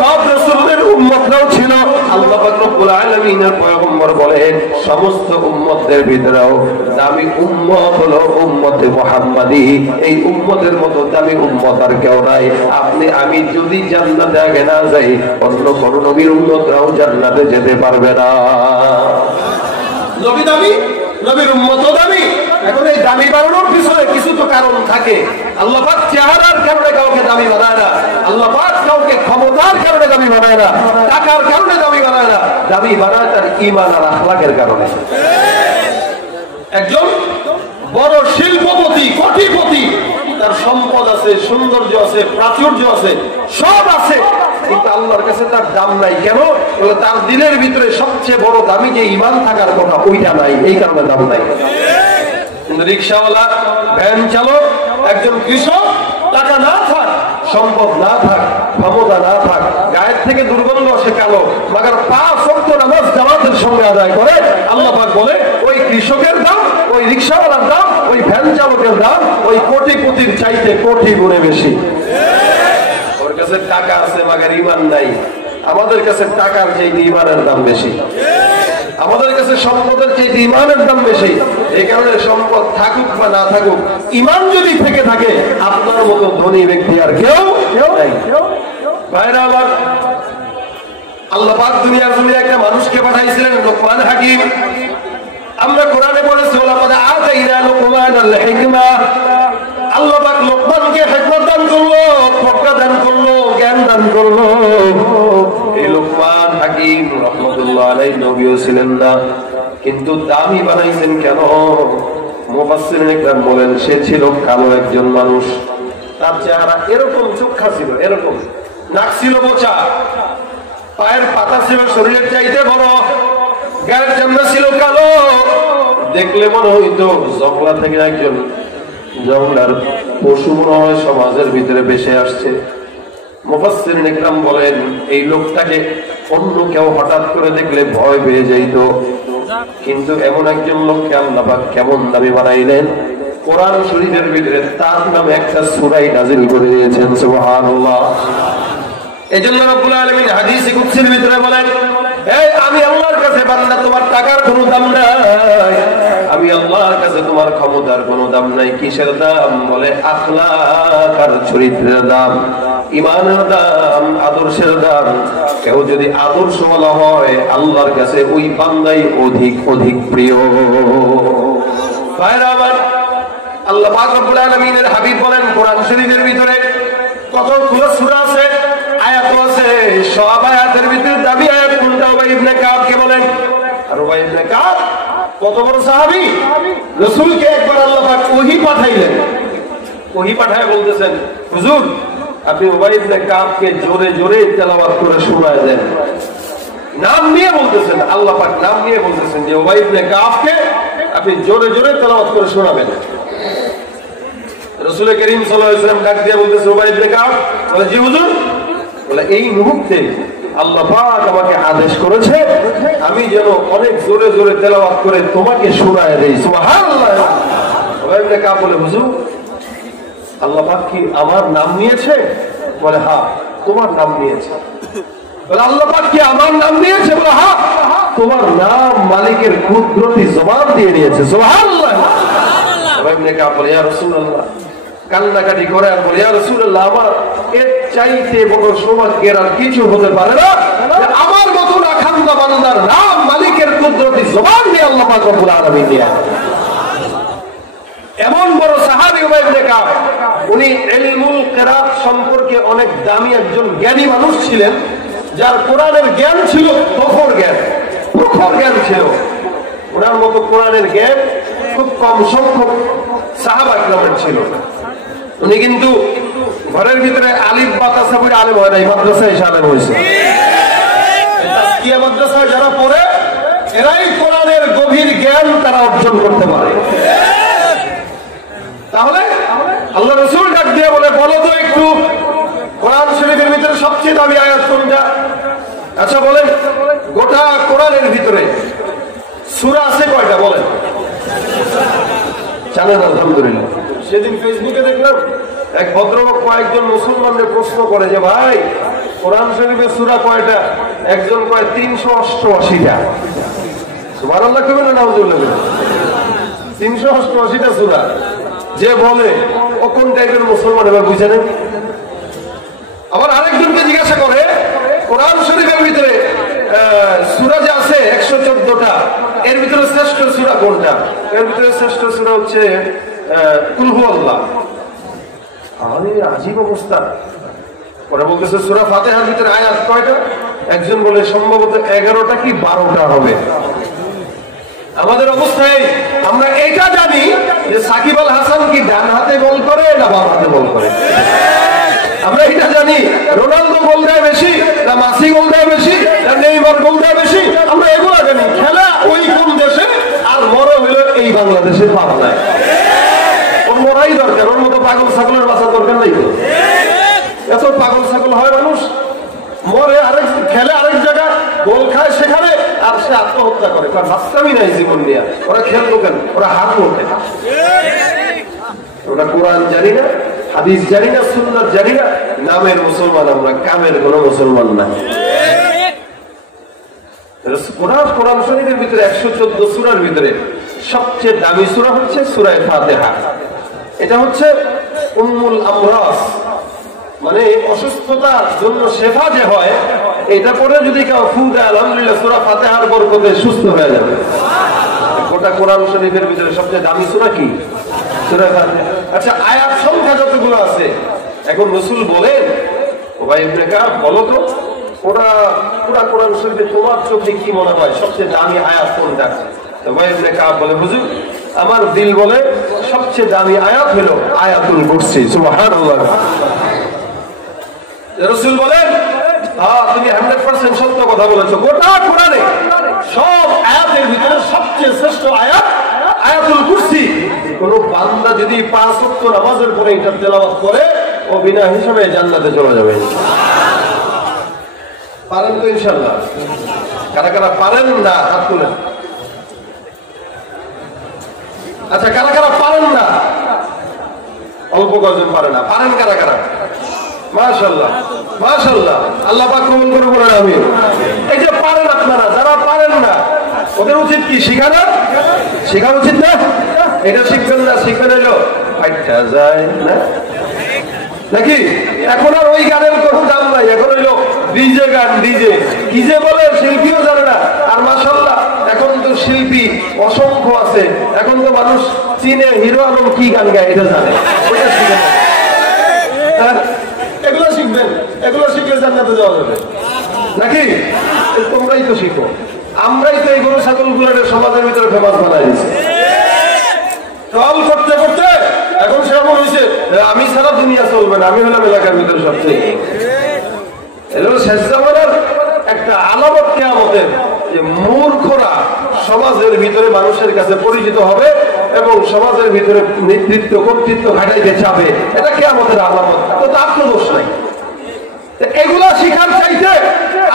সব রাসূলের উম্মতরাও ছিল। আল্লাহ পাক রব্বুল আলামিনের পয়গম্বর বলেন, সমস্ত উম্মতদের ভিতরেও দামি উম্মত হলো উম্মতে মুহাম্মাদি। এই উম্মতের মতো দামি উম্মত আর কেউ নাই। আপনি আমি যদি জান্নাতে আগে না যাই, অন্য কোন নবীর উম্মতরাও জান্নাতে যেতে পারবে না। নবী দামি, নবীর উম্মতও দামি। এখন এই দামি বানানোর পিছনে কিছু তো কারণ থাকে। আল্লাহ পাক চেহারার কারণে কাউকে দামি বানায় না, আল্লাহ পাক কাউকে ক্ষমতার কারণে দামি বানায় না, টাকার কারণে দামি বানায় না। দামি বানায় তার ঈমান আর আখলাকের কারণে। একজন বড় শিল্পপতি, কোটিপতি, তার সম্পদ আছে, সৌন্দর্য আছে, প্রাচুর্য আছে, সব আছে, কিন্তু আল্লাহর কাছে তার দাম নাই। কেন? বলে তার দিলের ভিতরে সবচেয়ে বড় দামি যে ঈমান থাকার কথা, ওইটা নাই, এই কারণে দাম নাই। কিন্তু রিক্সাওয়ালা, ভ্যান চালক, একজন কৃষক, টাকা না থাক, সম্পদ না থাক, ক্ষমতা না থাক, গায়ের থেকে দুর্গন্ধ আসে কালো, মাগার 5 ওয়াক্ত নামাজ জামাতের সঙ্গে আদায় করে, আল্লাহ পাক বলে ওই কৃষকের দাম, ওই রিক্সাওয়ালার দাম, ওই ভ্যান চালকের দাম ওই কোটিপতির চাইতে কোটি গুণে বেশি। ওর কাছে টাকা আছে, মাগার ঈমান নাই। আমাদের কাছে টাকার চাইতে ঈমানের দাম বেশি, আমাদের কাছে সম্পদের চাইতে ঈমানের দাম বেশি। এই কারণে সম্পদ থাকুক বা না থাকুক, ঈমান যদি থেকে থাকে, আপনার মতো ধনী ব্যক্তি আর কেউ নাই। ভাইরা আমার, আল্লাহ পাক দুনিয়ার জমিনে একটা মানুষকে পাঠাইছিলেন, লোকমান হাকিম। আমরা কোরআনে পড়েছি, ওয়ালাকাদ আতাইনা লুকমানাল হিকমা। আল্লাহ পাক লোকমানকে হিকমত দান করলো, প্রজ্ঞা দান করলো, জ্ঞান দান করলো। এই লোকমান হাকিম রাহমাতুল্লাহ আলাইহি নবীও ছিলেন না, কিন্তু দামি বানাইছেন কেন? মুফাসসিরিন ইকরাম বলেন, সে ছিল কালো একজন মানুষ। তার চেহারা এরকম, চোখা ছিল এরকম, নাক ছিল বোচা, পায়ের পাতা ছিল শরীরের চাইতে বড়, গায়ের চামড়া ছিল কালো, দেখলে মনে হইতো জংলা থেকে একজন জংলার পশু মনে হয় সমাজের ভিতরে ভেসে আসছে। মুফাসসিরিন ইকরাম বলেন এই লোকটাকে অন্য কেউ হঠাৎ করে দেখলে ভয় পেয়ে যাইত, কিন্তু এমন একজন লোককে আল্লাহ পাক কেমন দামি বানাইলেন, কোরআন শরীফের ভিতরে তার নামে একটা সূরা নাযিল করে দিয়েছেন। সুবহানাল্লাহ। এজন্য রব্বুল আলামিন হাদিসে কুদসির ভিতরে বলেন, এই আমি আল্লাহর কাছে বান্দা তোমার টাকার কোনো দাম নাই, আমি আল্লাহর কাছে তোমার ক্ষমতার কোনো দাম নাই। কিসের দাম? বলে আখলাক আর চরিত্রের দাম, ঈমানের দাম, আদর্শের দাম। কেউ যদি আদর্শওয়ালা হয় আল্লাহর কাছে ওই বান্দাই অধিক অধিক প্রিয়। ভাইরা আমার, আল্লাহ পাক রব্বুল আলামিনের হাবিব বলেন কোরআন শরীফের ভিতরে কতগুলো সূরা আছে, আয়াত আছে। সব আয়াতের ভিতরে দামি আয়াত কোনটা? উবাই ইবনে কাব কে বলেন। আর উবাই ইবনে কাব কত বড় সাহাবী, রাসূলকে একবার আল্লাহ পাক ওহী পাঠাইলেন। ওহী পাঠায় বলতেছেন, হুজুর আপনি উবাই ইবনে কাবকে জোরে জোরে তেলাওয়াত করে শোনায় দেন। নাম নিয়ে বলতেছেন, আল্লাহ পাক নাম নিয়ে বলতেছেন যে উবাই ইবনে কাবকে আপনি জোরে জোরে তেলাওয়াত করে শোনাবেন। রাসূল করিম সাল্লাল্লাহু আলাইহি ওয়াসাল্লাম ডাক দিয়ে বলতেছে, উবাই ইবনে কাব বলে, জি হুজুর। বলে, এই মুহূর্তে আল্লাহ পাক আমাকে আদেশ করেছে আমি যেন অনেক জোরে জোরে তেলাওয়াত করে তোমাকে শোনায় দেই। সুবহানাল্লাহ। উবাই ইবনে কাব বলে, হুজুর আল্লাহ পাক কি আমার নাম নিয়েছে? বলে, হ্যাঁ তোমার নাম নিয়েছে। বলে, আল্লাহ পাক কি আমার নাম নিয়েছে? বলে, হ্যাঁ তোমার নাম মালিকের কুদরতি জবান দিয়ে নিয়েছে। সুবহানাল্লাহ। উবাই ইবনে কাব বলে, ইয়া রাসূলুল্লাহ, কান্নাকাটি করে আর বলে, ইয়া রাসূলুল্লাহ আমার এর চাইতে বড় সৌভাগ্যের আর কিছু হতে পারে না, আমার মতো আখান্দা বান্দার নাম মালিকের কুদরতি জবান দিয়ে আল্লাহ পাক রব্বুল আলামিন নিয়ে। এমন বড় সাহাবী উবাই ইবনে কাব, উনি ইলমুল কিরাত সম্পর্কে অনেক দামি একজন জ্ঞানী মানুষ ছিলেন, যার কোরআনের জ্ঞান ছিল প্রখর জ্ঞান, প্রখর জ্ঞান ছিল। ওনার মতো কোরআনের জ্ঞান খুব কম সংখ্যক সাহাবা ইকরামের ছিল। উনি কিন্তু ঘরের ভিতরে আলিফ বা তাসাবুর আলেম হয় নাই, মাদ্রাসায় এসে আলেম হয়েছে। তাসকিয়া মাদ্রাসায় যারা পড়ে এরাই কোরআনের গভীর জ্ঞান তারা অর্জন করতে পারে। তাহলে আল্লাহ রাসূল ডাক দিয়ে বলে, বলো তো একটু কোরআন শরীফের ভিতরে সবচেয়ে দামি আয়াত কোনটা? আচ্ছা বলেন, গোটা কোরআনের ভিতরে সূরা আছে কয়টা বলেন? জানেন? আলহামদুলিল্লাহ। সেদিন ফেসবুকে দেখলাম এক ভদ্রলোক কয়েকজন মুসলমানদের প্রশ্ন করে যে, ভাই কোরআন শরীফের সূরা কয়টা? একজন কয় 388টা। সুবহানাল্লাহ কইবেন না নাউজুবিল্লাহ? 388টা সূরা। যে বলে ও কোন টাইপের মুসলমান এবার বুঝে নেন। আবার আরেকজনকে জিজ্ঞাসা করে কোরআন শরীফের ভিতরে সূরা যে আছে 114টা, এর ভিতরে শ্রেষ্ঠ সূরা কোনটা? এর ভিতরে শ্রেষ্ঠ সূরা হচ্ছে কুল হুয়াল্লাহ। আরে আজীব অবস্থা। ওরা বলতেছে সূরা ফাতিহার ভিতরে আয়াত কয়টা? একজন বলে সম্ভবত 11টা কি 12টা হবে। আমাদের অবস্থায় আমরা এটা জানি যে সাকিব আল হাসান কি ডান হাতে বল করে না বাম হাতে বল করে। আমরা এটা জানি রোনালদো গোল দেয় বেশি না মেসি গোল দেয় বেশি না নেইমার গোল দেয় বেশি। আমরা এগুলো জানি। খেলা ওই কোন দেশে আর বড় হইলো এই বাংলাদেশের পাবনায়। ওর মরাই দরকার, ওর মতো পাগল ছাগলের বাঁচা দরকার নেই। এত পাগল ছাগল হয় মানুষ, মরে আরেক খেলে আরেক জায়গায়, গোল খায় সেখানে, আর সে আত্মহত্যা করে। কারণ হাসতামি নাই জীবন নিয়ে। ওরা খেলতো কেন? ওরা হাত মোটে। ওরা কোরআন জানি না, হাদিস জানি না, সুন্নাত জানি না, নামের মুসলমান আমরা, কামের কোন মুসলমান না। কোরআন শরীফের ভিতরে 114 সূরার ভিতরে সবচেয়ে দামি সূরা হচ্ছে সূরা ফাতিহা। এটা হচ্ছে উম্মুল আমরাস, মানে অসুস্থতার জন্য শেফা যে হয়, এটা পরে যদি কেউ ফু দেয় আলহামদুলিল্লাহ সূরা ফাতিহার বরকতে সুস্থ হয়ে যাবে। গোটা কোরআন শরীফের ভিতরে সবচেয়ে দামি সূরা কি? সূরা ফাতিহা। আচ্ছা, আয়াত সংখ্যা যতগুলো আছে, এখন রাসূল বলেন উবাই ইবনে কাব বলো তো ওরা পুরা কোরআন শরীফে তোমার চোখে কি মনে হয় সবচেয়ে দামি আয়াত কোনটা? উবাই ইবনে কাব বলে, হুজুর আমার দিল বলে সবচেয়ে দামি আয়াত হলো আয়াতুল কুরসি। সুবহানাল্লাহ। রাসূল বলেন, হ্যাঁ তুমি 100% সত্য কথা বলেছো। গোটা কোরআনে সব আয়াতের ভিতরে সবচেয়ে শ্রেষ্ঠ আয়াত বান্দা যদি 5 ওয়াক্ত নামাজের পরে এটা তেলাওয়াত করে ও বিনা হিসাবে জান্নাতে চলে যাবে। পারেন তো ইনশাআল্লাহ? কারা কারা পারেন না হাত তুলেন। আচ্ছা, কারা কারা পারেন না? অল্প কয়েকজন পারে না। পারেন কারা কারা? মাশাআল্লাহ মাশাআল্লাহ, আল্লাহ পাক কবুল করে বলেন আমিন। এই যে পারেন আপনারা, যারা পারেন না ওদের উচিত কি শেখানো? শেখা উচিত না? এটা শিখবেন না, শিখে নিল ফাইটা যায় না নাকি? এখন আর ওই গানের কোনো দাম নাই, এখন হইলো ডিজে গান। ডিজে কি যে বলে শিল্পীও জানে না। আর মাশাআল্লাহ এখন তো শিল্পী অসংখ্য আছে, এখন তো মানুষ চিনে হিরো আলম কি গান গায় এটা জানে। ওইটা শিখে এগুলো শিখবেন, এগুলো শিখলে জান্নাতে যাওয়া যাবে নাকি? তোমরাই তো শিখো, আমরাই তো এই গরু ছাগল গুলোর সমাজের ভিতরে ফেমাস বানাই দিচ্ছি। টল করতে করতে এখন সেরকম হয়েছে আমি সারা দুনিয়া চলবে না, আমি হলাম এলাকার ভিতরে সবচেয়ে। এগুলো শেষ জামানার একটা আলামত কিয়ামতের, যে মূর্খরা সমাজের ভিতরে মানুষের কাছে পরিচিত হবে এবং সমাজের ভিতরে নেতৃত্ব কর্তৃত্ব ঘাটাইতে চাবে। এটা কিয়ামতের আলামত, তো তার তো দোষ নাই। এগুলা শিখার চাইতে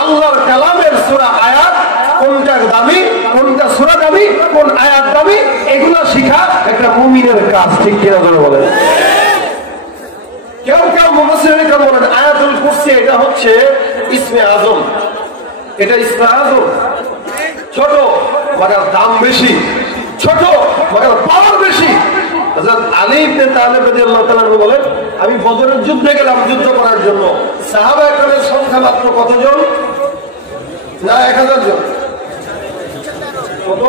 আল্লাহর কালামের সূরা আয়াত কোনটা দামি, কোনটা সূরা দামি, কোন আয়াত দামি, এগুলা শিখা একটা মুমিনের কাজ। ঠিক কিনা ধরে বলেন? কেউ কেউ মুফাসসিরিন কেন বলেন আয়াতুল কুরসি এটা হচ্ছে ইসমে আজম। এটা ইসমে আজম ছোট মাগার দাম বেশি, ছোট মাগার পাওয়ার বেশি। হযরত আলী ইবনে তালেব রাদিয়াল্লাহু তাআলা বলেন, আমি বদরের যুদ্ধে গেলাম যুদ্ধ করার জন্য। সাহাবা একরামের সংখ্যা মাত্র কতজন? না 1000 জন। কত?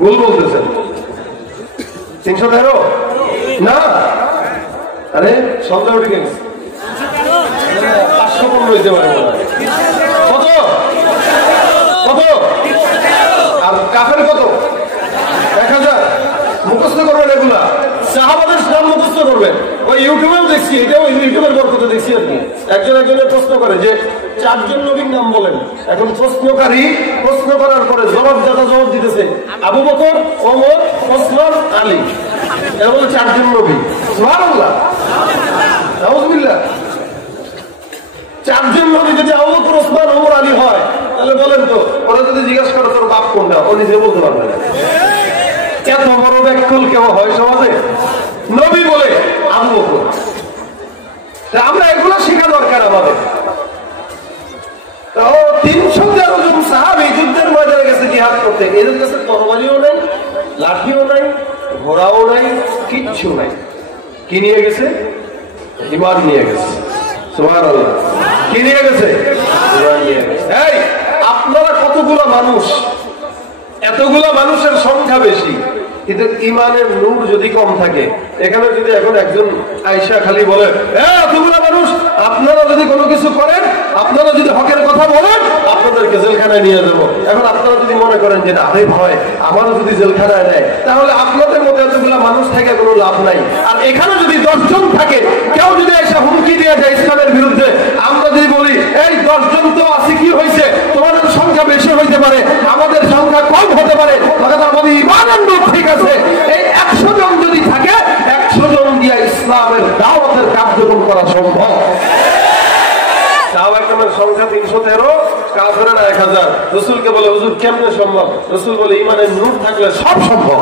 ভুল বলতেছেন। 313 না, আরে সংখ্যা উঠে গেছে 515 হইতে পারে। কত কত? আর কাফের কত? 1000। মুখস্থ করবেন এগুলা, সাহাবাদের নাম মুখস্থ করবেন। ওই ইউটিউবেও দেখছি, এটাও ইউটিউবের বরকতে দেখছি আর কি। একজন একজনের প্রশ্ন করে যে 4 জন নবীর নাম বলেন। এখন প্রশ্নকারী প্রশ্ন করার পরে জবাবদাতা জবাব দিতেছে আবু বকর, ওমর, ওসমান, আলী। এরা বলে 4 জন নবী। সুবহানাল্লাহ, নাউযুবিল্লাহ। 4 জন নবী যদি আবু বকর, ওসমান, ওমর, আলী হয় তাহলে বলেন তো ওরা যদি জিজ্ঞাসা করে তোর বাপ কোনটা, ও নিজে বলতে পারবে না। এত বড় ব্যাকুল কেউ হয় সমাজে? নবী বলে আবু বকর। আমরা এগুলো শেখা দরকার আমাদের। 313 জন সাহাবী যুদ্ধের ময়দানে গেছে জিহাদ করতে। এদের কাছে তরবারিও নাই, লাঠিও নাই, ঘোড়াও নাই, কিচ্ছু নাই। কি নিয়ে গেছে? ঈমান নিয়ে গেছে। সুবহানাল্লাহ। কি নিয়ে গেছে? ঈমান নিয়ে গেছে। এই আপনারা কতগুলো মানুষ, এতগুলো মানুষের সংখ্যা বেশি, কিন্তু ইমানের নূর যদি কম থাকে, এখানে যদি এখন একজন আয়েশা খালি বলেন এতগুলো মানুষ, আপনারা যদি কোনো কিছু করেন, আপনারা যদি হকের কথা বলেন, আপনাদেরকে জেলখানায় নিয়ে যাবো। এখন আপনারা যদি মনে করেন যে আরে ভয় আমারও যদি জেলখানায় নেয়, তাহলে আপনাদের মধ্যে এতগুলো মানুষ থেকে কোনো লাভ নাই। আর এখানে যদি 10 জন থাকে, কেউ যদি এসে হুমকি দিয়ে যায় ইসলামের বিরুদ্ধে, আমরা যদি বলি এই 10 জন তো আছে, কি হয়েছে, তোমাদের সংখ্যা বেশি হইতে পারে, আমাদের সংখ্যা কম হতে পারে, তখন আমাদের ইমানের নূর ঠিক আছে। এই 100 জন যদি থাকে, 100 জন দিয়ে ইসলামের দাওয়াতের কার্যক্রম করা সম্ভব। সাহাবায়ে সংখ্যা 313, কাফেররা 1000। রাসূলকে বলে হুজুর কেমনে সম্ভব? রাসূল বলে ইমানের নূর থাকলে সব সম্ভব।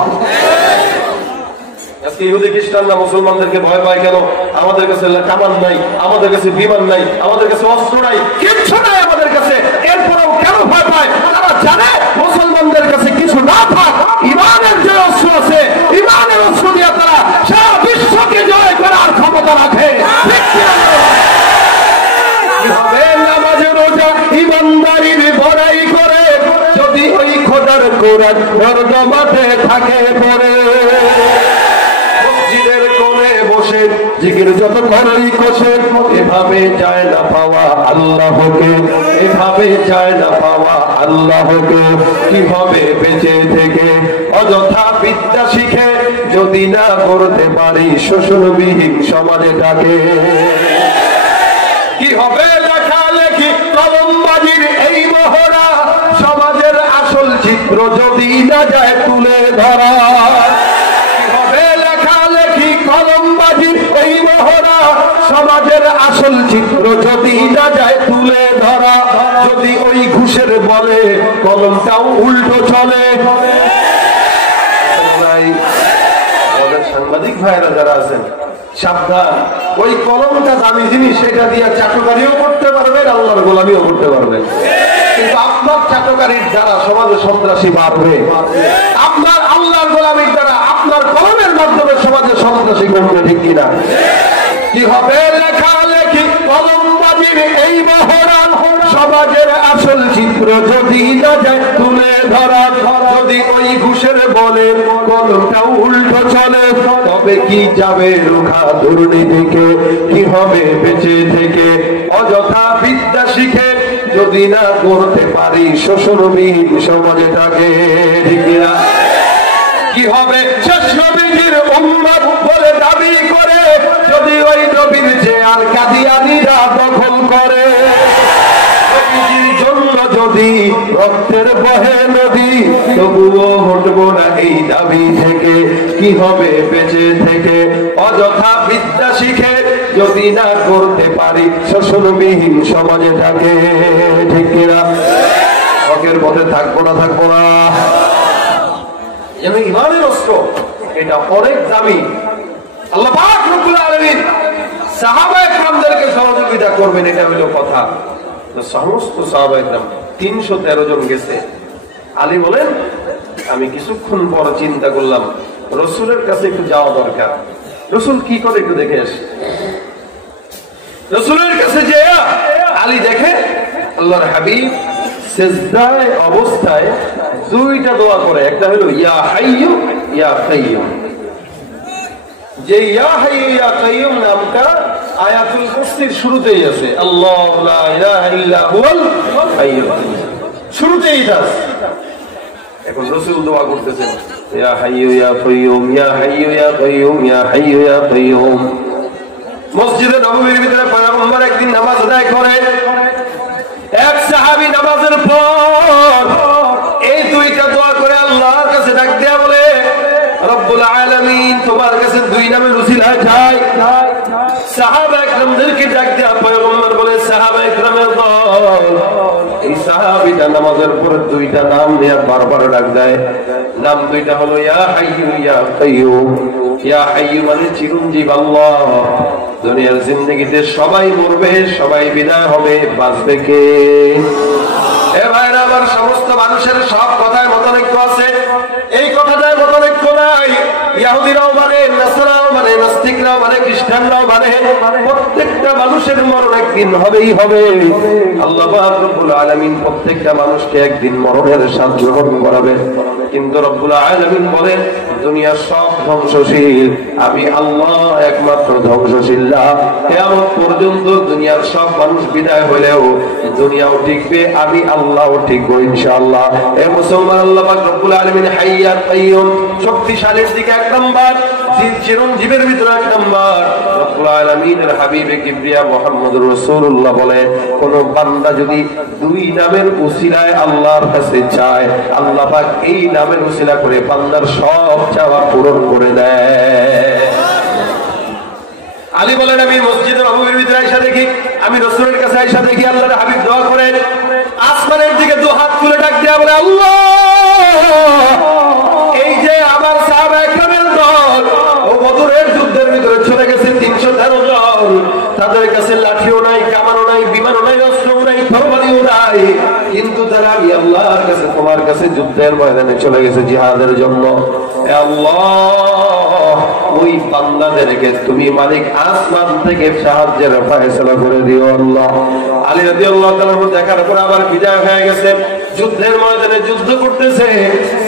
আজকে ইহুদি খ্রিস্টানরা মুসলমানদেরকে ভয় পায় কেন? আমাদের কাছে কামান নাই, আমাদের কাছে বিমান নাই, আমাদের কাছে অস্ত্র নাই, কিচ্ছু নাই আমাদের কাছে। এরপরেও কেন ভয় পায়? তারা জানে মুসলমানদের কাছে কিছু না থাক, ইমানের যে অস্ত্র আছে, ইমানের অস্ত্র দিয়ে তারা সারা বিশ্বকে জয় করার ক্ষমতা রাখে। নামাজে রোজা ইমানদারির বড়াই করে, যদি ওই খোদার কোরআন জমাতে থাকে পরে, মসজিদের কোণে বসে জিকির যত করেই কষে, এভাবে যায় না পাওয়া আল্লাহকে, এভাবে যায় না পাওয়া আল্লাহকে। কিভাবে বেঁচে থেকে অযথা বিদ্যা শিখে যদি না করতে পারি শোষণবিহীন সমাজটাকে? কি হবে লেখালেখি কলমবাজির এই মহড়া, সমাজের আসল চিত্র যদি না যায় তুলে ধরা। কি হবে লেখালেখি কলমবাজির এই মহড়া, সমাজের আসল চিত্র যদি না যায় তুলে ধরা। যদি ওই ঘুষের বলে কলমটাও উল্টো চলে। সাংবাদিক ভাইরা যারা আছেন সাবধান, ওই কলমটা দামি জিনিস, সেটা দিয়ে চাটুকারিও করতে পারবেন, আল্লাহর গোলামিও করতে পারবেন। কিন্তু আপনার চাটুকারির দ্বারা সমাজে সন্ত্রাসী বাড়বে, আপনার আল্লাহর গোলামির দ্বারা আপনার কলমের মাধ্যমে সমাজে সন্ত্রাসী কমবে, ঠিক কিনা? কি হবে লেখালেখি কলমবাজির এই মহড়া, সমাজের আসল চিত্র যদি না যায় তুলে ধরা। যদি ওই ঘুষের বলে কলমটাও উল্টো চলে, তবে কি যাবে রোখা দুর্নীতিকে? কি হবে বেঁচে থেকে অযথা বিদ্যা শিখে যদি না করতে পারি শোষণবিহীন সমাজটাকে, ঠিক কিনা? কি হবে শেষ নবীর উম্মত বলে দাবি করে যদি ওই নবীর যে আর কাদিয়ানীরা দখল করে? নবীর জন্য যদি রক্তের বহে নদী, তবুও হটবো না এই দাবি থেকে। কি হবে বেঁচে থেকে অযথা বিদ্যা শিখে যদি না করতে পারি শোষণবিহীন সমাজে থাকে, ঠিক কিনা? হকের পথে থাকবো না, থাকবো না। ইমানের অস্ত্র এটা অনেক দামি। আল্লাহ পাক রব্বুল আলামিন সাহাবায়ে কেরামদেরকে সহযোগিতা করবেন, এটা হলো কথা। সমস্ত সাহাবায়ে কেরাম 313 জন গেছে। আলী বলেন আমি কিছুক্ষণ পর চিন্তা করলাম রাসূলের কাছে একটু যাওয়া দরকার, রাসূল কি করে একটু দেখে আসি। রাসূলের কাছে যেয়া আলী দেখে আল্লাহর হাবিব সিজদায় অবস্থায় দুইটা দোয়া করে, একটা হলো ইয়া হাইয়ু ইয়া কাইয়ুম। যে ইয়া হাইয়ু ইয়া কাইয়ুম নামটা আয়াতুল কুরসির শুরুতেই আছে, আল্লাহু লা ইলাহা ইল্লা হুয়াল হাইয়্যুল কাইয়্যুম, শুরুতেই আছে। এখন রাসূল দোয়া করতেছেন ইয়া হাইয়ু ইয়া কাইয়ুম ইয়া হাইয়ু ইয়া কাইয়ুম ইয়া হাইয়ু ইয়া কাইয়ুম। মসজিদে নববীর ভিতরে পয়গম্বর একদিন নামাজ আদায় করে, এক সাহাবী নামাজের পর এই দুইটা দোয়া করে আল্লাহর কাছে ডাক দেয়া বলে রব্বুল আলামিন তোমার কাছে দুই নামের উসিলায় যাই। সাহাবায়ে কেরামদেরকে ডাক দেয়া পয়গম্বর বলে সাহাবায়ে কেরামের দল, এই সাহাবীটা নামাজের পরে দুইটা নাম নিয়ে বারবার ডাক দেয়। নাম দুইটা হলো ইয়া হাইয়ু ইয়া কাইয়ুম। ইয়া হাইয়ু মানে চিরঞ্জীব আল্লাহ, দুনিয়ার জিন্দেগিতে সবাই মরবে, সবাই বিদায় হবে, বাঁচবে কে? এ ভাইরা আমার, সমস্ত মানুষের সব কথায় মতানৈক্য আছে, এই কথাটায় মতানৈক্য নাই। ইহুদিরাও মানে, নাসারাও মানে, নাস্তিকরাও মানে, খ্রিস্টানরাও মানে, প্রত্যেকটা মানুষের মরণ একদিন হবেই হবে। আল্লাহ পাক রব্বুল আলামিন প্রত্যেকটা মানুষকে একদিন মরণের স্বাদ গ্রহণ করাবেন। কিন্তু রব্বুল আলামিন বলেন দুনিয়ার সব ধ্বংসশীল, আমি আল্লাহ একমাত্র ধ্বংসশীল না। কিয়ামত পর্যন্ত দুনিয়ার সব মানুষ বিদায় হলেও দুনিয়াও টিকবে, আমি আল্লাহও টিকবো ইনশাআল্লাহ। এ মুসলমান, আল্লাহ পাক রব্বুল আলামিন হাইয়্যু কাইয়্যুম, শক্তিশালীর দিকে এক নাম্বার, চিরঞ্জীবের ভিতরে এক নাম্বার। রব্বুল আলামিনের হাবিবে কিবরিয়া মুহাম্মদুর রাসূলুল্লাহ বলে কোন বান্দা যদি দুই নামের উসিলায় আল্লাহর কাছে চায়, আল্লাহ পাক এই নামের উসিলা করে বান্দার সব চাওয়া পূরণ করে দেয়। আলী বলেন আমি মসজিদে নববীর ভিতরে আয়েশা দেখি, আমি রাসূলের কাছে আয়েশা দেখি আল্লাহর হাবিব দোয়া করেন, আসমানের দিকে দু হাত তুলে ডাক দেয়া বলে আল্লাহ, এই যে আমার সাহাবায়ে কেরামের দল ও বদরের যুদ্ধের ভিতরে চলে গেছে 313 জন, তাদের কাছে লাঠিও নাই, কামানও নাই, বিমানও নাই, অস্ত্রও নাই, তরবারিও নাই, কিন্তু তারা আমি আল্লাহর কাছে তোমার কাছে যুদ্ধের ময়দানে চলে গেছে জিহাদের জন্য। হে আল্লাহ, ওই বান্দাদেরকে তুমি মালিক আসমান থেকে সাহায্যের ফয়সালা করে দিও আল্লাহ। আলী রাদিয়াল্লাহু তাআলা দেখার পর আবার বিদায় হয়ে গেছে, যুদ্ধের ময়দানে যুদ্ধ করতেছে।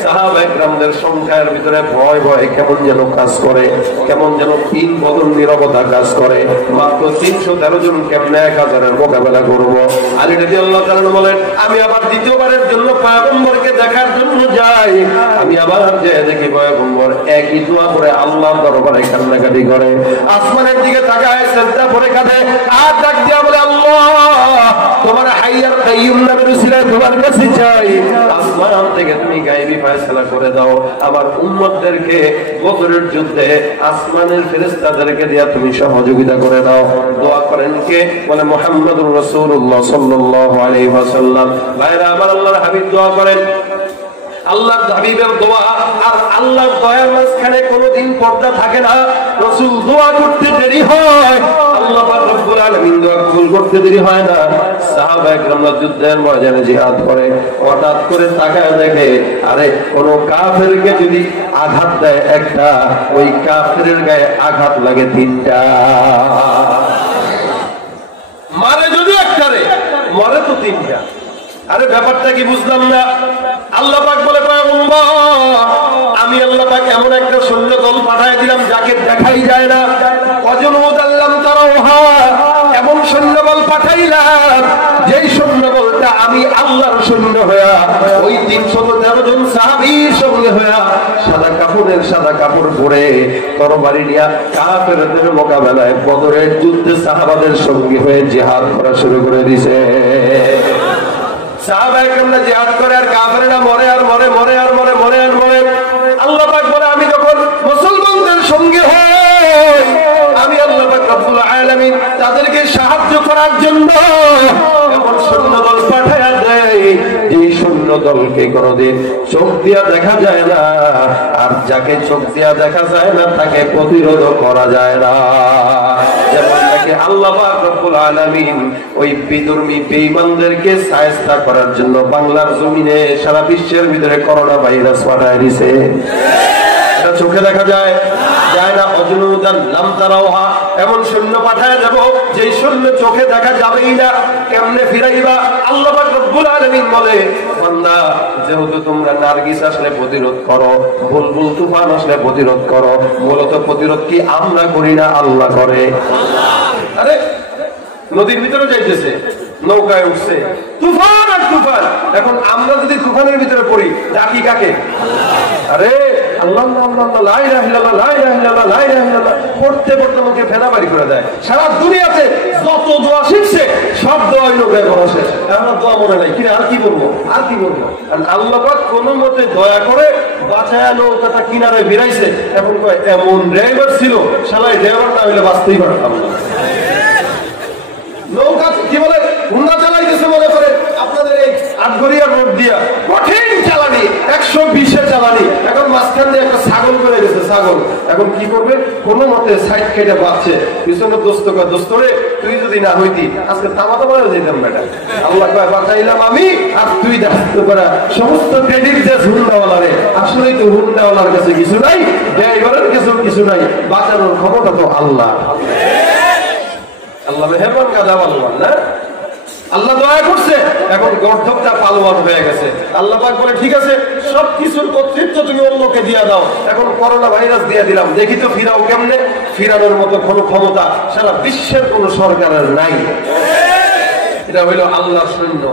সাহাবায়ে কেরামদের সংখ্যার ভিতরে ভয় ভয় কেমন যেন কাজ করে, কেমন যেন তিন বদল নীরবতা কাজ করে। মাত্র 313 জন কেমনে 1000-এর মোকাবেলা করবো? আলী রাদিয়াল্লাহু তাআলা বলেন আমি আবার দ্বিতীয়বারের জন্য পয়গম্বরকে দেখার জন্য যাই। আমি আবার যে দেখি পয়গম্বর একই দোয়া করে আল্লাহর দরবারে কান্নাকাটি করে, আসমানের দিকে তাকায়, সিজদা পড়ে কাঁদে, আর ডাক দিয়া বলে আল্লাহ, তোমার হাইয়্যুল কাইয়্যুম নামের নামের উসিলায় তোমার কাছে চাই, আসমান থেকে তুমি গায়েবী ফয়সালা করে দাও, আমার উম্মতদেরকে বদরের যুদ্ধে আসমানের ফেরেশতাদেরকে দিয়া তুমি সহযোগিতা করে দাও। দোয়া করেন কে? বলে মুহাম্মদুর রাসূলুল্লাহ সাল্লাল্লাহু আলাইহি ওয়াসাল্লাম। ভাইরা আমার, আল্লাহর হাবিব দোয়া করেন। আল্লাহর হাবিবের দোয়া আর আল্লাহর দয়ার মাঝখানে কোনোদিন পর্দা থাকে না। রাসূল দোয়া করতে দেরি হয়, আল্লাহ পাক রব্বুল আলামিন দোয়া কবুল করতে দেরি হয় না। সাহাবায়ে কেরামরা যুদ্ধের ময়দানে জিহাদ করে, হঠাৎ করে তাকায় দেখে আরে কোন কাফেরকে যদি আঘাত দেয় একটা, ওই কাফেরের গায়ে আঘাত লাগে তিনটা। মারে যদি একটারে, মরে তো তিনটা। আরে ব্যাপারটা কি বুঝলাম না। আল্লাহ পাক বলে পয়গম্বর, আমি আল্লাহ পাক এমন একটা সৈন্য দল পাঠিয়ে দিলাম যাকে দেখাই যায় না। ওয়াজনুদাল্লাম তারাউহা, এমন সৈন্য দল পাঠাইলাম যেই সৈন্য দলটা আমি আল্লাহর সৈন্য হইয়া ওই 313 জন সাহাবীর সঙ্গে হইয়া সাদা কাপড় পরে তরবারি নিয়া কাফেরদের মোকাবেলায় বদরের যুদ্ধে সাহাবাদের সঙ্গে হয়ে জিহাদ করা শুরু করে দিয়েছে। সাহাবায়ে কেরামরা জিহাদ করে আর কাফেররা মরে আর মরে, মরে আর মরে, মরে আর মরে। আল্লাহ পাক বলে আমি যখন মুসলমানদের সঙ্গে হই, আমি আল্লাহ পাক রব্বুল আলামিন তাদেরকে সাহায্য করার জন্য এমন সৈন্য দল পাঠায়া দেয় যে সৈন্য দলকে কোনোদিন চোখ দিয়া দেখা যায় না, আর যাকে চোখ দিয়া দেখা যায় না তাকে প্রতিরোধ করা যায় না। যেমন তাকে আল্লাহ পাক রব্বুল আলামিন ওই বিধর্মী বেঈমানদেরকে শায়েস্তা করার জন্য বাংলার জমিনে সারা বিশ্বের ভিতরে করোনা ভাইরাস পাঠায় দিয়েছে। এটা চোখে দেখা যায় না। অজনুদান নাম তারাওহা, এমন সৈন্য পাঠায় যাব যেই সৈন্য চোখে দেখা যাবেই না। কেমনে ফিরাইবা? আল্লাহ পাক রব্বুল আলামিন বলে, বান্দা যেহেতু তোমরা নারগিস আসলে প্রতিরোধ করো, বুলবুল তুফান আসলে প্রতিরোধ করো, মূলত প্রতিরোধ কি আমরা করি না আল্লাহ করে? আরে নদীর ভিতরে যাইতেছে, নৌকায় উঠছে, তুফান আর তুফান। এখন আমরা যদি তুফানের ভিতরে পড়ি, ডাকি কাকে? আরে আল্লাহ লা ইলাহা ইল্লাল্লাহ, লা ইলাহা ইল্লাল্লাহ, লা ইলাহা ইল্লাল্লাহ পড়তে পড়তে মুখে ফেনা বাড়ি করে দেয়। সারা দুনিয়াতে যত দোয়া শিখছে সব দোয়াই নৌকায় পড়া শেষ। এখন দোয়া মনে নাই, কিনা আর কি বলবো? আল্লাহ পাক কোন মতে দয়া করে বাঁচায়া নৌকাটা কিনারে ভিড়াইছে। এখন কয় এমন ড্রাইভার ছিল, শালাই ড্রাইভার না হইলে বাঁচতেই পারতাম না। নৌকা কি বলে হুন্ডা চালাইতেছে মনে করে আপনাদের এই আটঘরিয়া রোড দিয়া, কঠিন চালানি, 120-এ চালানি। এখন মাঝখান দিয়ে একটা ছাগল করে গেছে, ছাগল এখন কি করবে? কোন মতে সাইড কেটে বাঁচছে। পিছনে দোস্ত কয়, দোস্ত রে তুই যদি না হইতি আজকে তামাতা মারা যেতাম বেটা। আল্লাহ কয় বাঁচাইলাম আমি আর তুই দেখতে পারা সমস্ত ক্রেডিট দেশ হুন্ডাওয়ালা রে। আসলেই তো হুন্ডাওয়ালার কাছে কিছু নাই, ড্রাইভারের কাছে কিছু নাই, বাঁচানোর ক্ষমতা তো আল্লাহ। আল্লাহ মেহেরবান গাদা পালোয়ান না, আল্লাহ দয়া করছে, এখন গর্ধবটা পালোয়ান হয়ে গেছে। আল্লাহ পাক বলে ঠিক আছে, সবকিছুর কর্তৃত্ব তুমি অন্যকে দিয়া দাও। এখন করোনা ভাইরাস দিয়া দিলাম, দেখি তো ফিরাও কেমনে। ফিরানোর মতো কোনো ক্ষমতা সারা বিশ্বের কোন সরকারের নাই। এটা হইল আল্লাহর সৈন্য,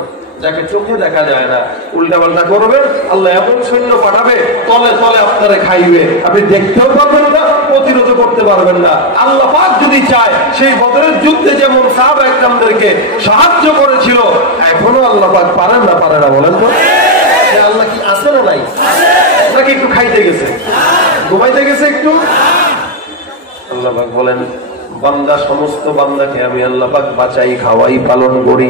যাকে চোখে দেখা যায় না। উল্টা পাল্টা করবেন, আল্লাহ এমন সৈন্য পাঠাবে তলে তলে আপনারা খাইবে, আপনি দেখতেও পারবেন না, প্রতিরোধ করতে পারবেন না। আল্লাহ পাক যদি চায়, সেই বদরের যুদ্ধে যেমন সাহাবায়ে কেরামদেরকে সাহায্য করেছিল, এখনো আল্লাহ পাক পারেন না? পারে না বলেন তো? আল্লাহ কি আছে না নাই? নাকি একটু খাইতে গেছে, ঘুমাইতে গেছে একটু? আল্লাহ পাক বলেন, বান্দা সমস্ত বান্দাকে আমি আল্লাহ পাক বাঁচাই, খাওয়াই, পালন করি।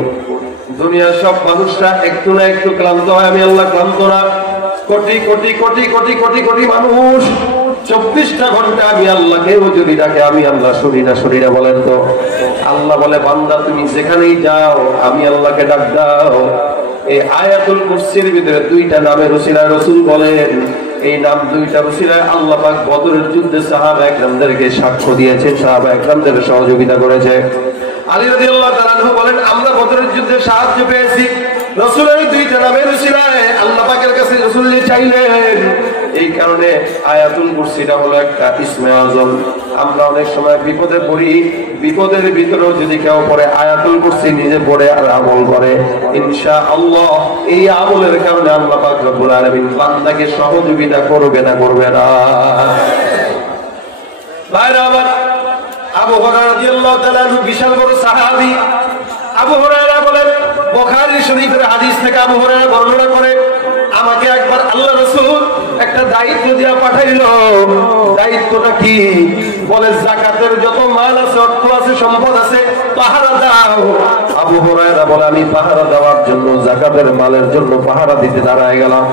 দুনিয়ার সব মানুষরা একটু না একটু ক্লান্ত হয়, আমি আল্লাহ ক্লান্ত না। কোটি কোটি কোটি কোটি কোটি কোটি মানুষ 24টা ঘন্টা আমি আল্লাহকে যদি ডাকে, আমি আল্লাহ শুনি না বলেন তো? আল্লাহ বলে, বান্দা তুমি যেখানেই যাও আমি আল্লাহকে ডাক দাও। এই আয়াতুল কুরসির ভিতরে 2টা নামের উসিলায় রাসূল বলেন, এই নাম 2টা উসিলায় আল্লাহ পাক বদরের যুদ্ধে সাহাবায়ে কেরামদেরকে সাক্ষ্য দিয়েছে, সাহাবায়ে কেরামদের সহযোগিতা করেছে। আলী রাদিয়াল্লাহু তাআলা আনহু বলেন, আমরা বদরের যুদ্ধে সাহায্য পেয়েছি রাসূলের 2টা নামের উসিলায়। আল্লাহ পাকের কাছে রাসূল চাইলেন, এই কারণে আয়াতুল কুরসিটা হলো একটা ইসমে আযম। আমরা অনেক সময় বিপদে পড়ি, বিপদের ভিতরেও যদি কেউ পড়ে আয়াতুল কুরসি নিজে পড়ে আর আমল করে, ইনশাআল্লাহ এই আমলের কারণে আল্লাহ পাক রব্বুল আলামিন বান্দাকে সহযোগিতা করবে না? ভাইরা আমার, আবু হুরায়রা রাদিয়াল্লাহু তাআলা আনহু বিশাল বড় সাহাবী। আবু হুরায়রা বলেন, বুখারী শরীফের হাদিস থেকে আবু হুরায়রা বর্ণনা করে, আমাকে একবার আল্লাহ রাসূল একটা দায়িত্ব দিয়া পাঠাইলো। দায়িত্বটা কি? বলে যাকাতের যত মাল আছে, অর্থ আছে, সম্পদ আছে, পাহারা দাও। আবু হুরায়রা বলে আমি পাহারা দেওয়ার জন্য, যাকাতের মালের জন্য পাহারা দিতে দাঁড়ায় গেলাম।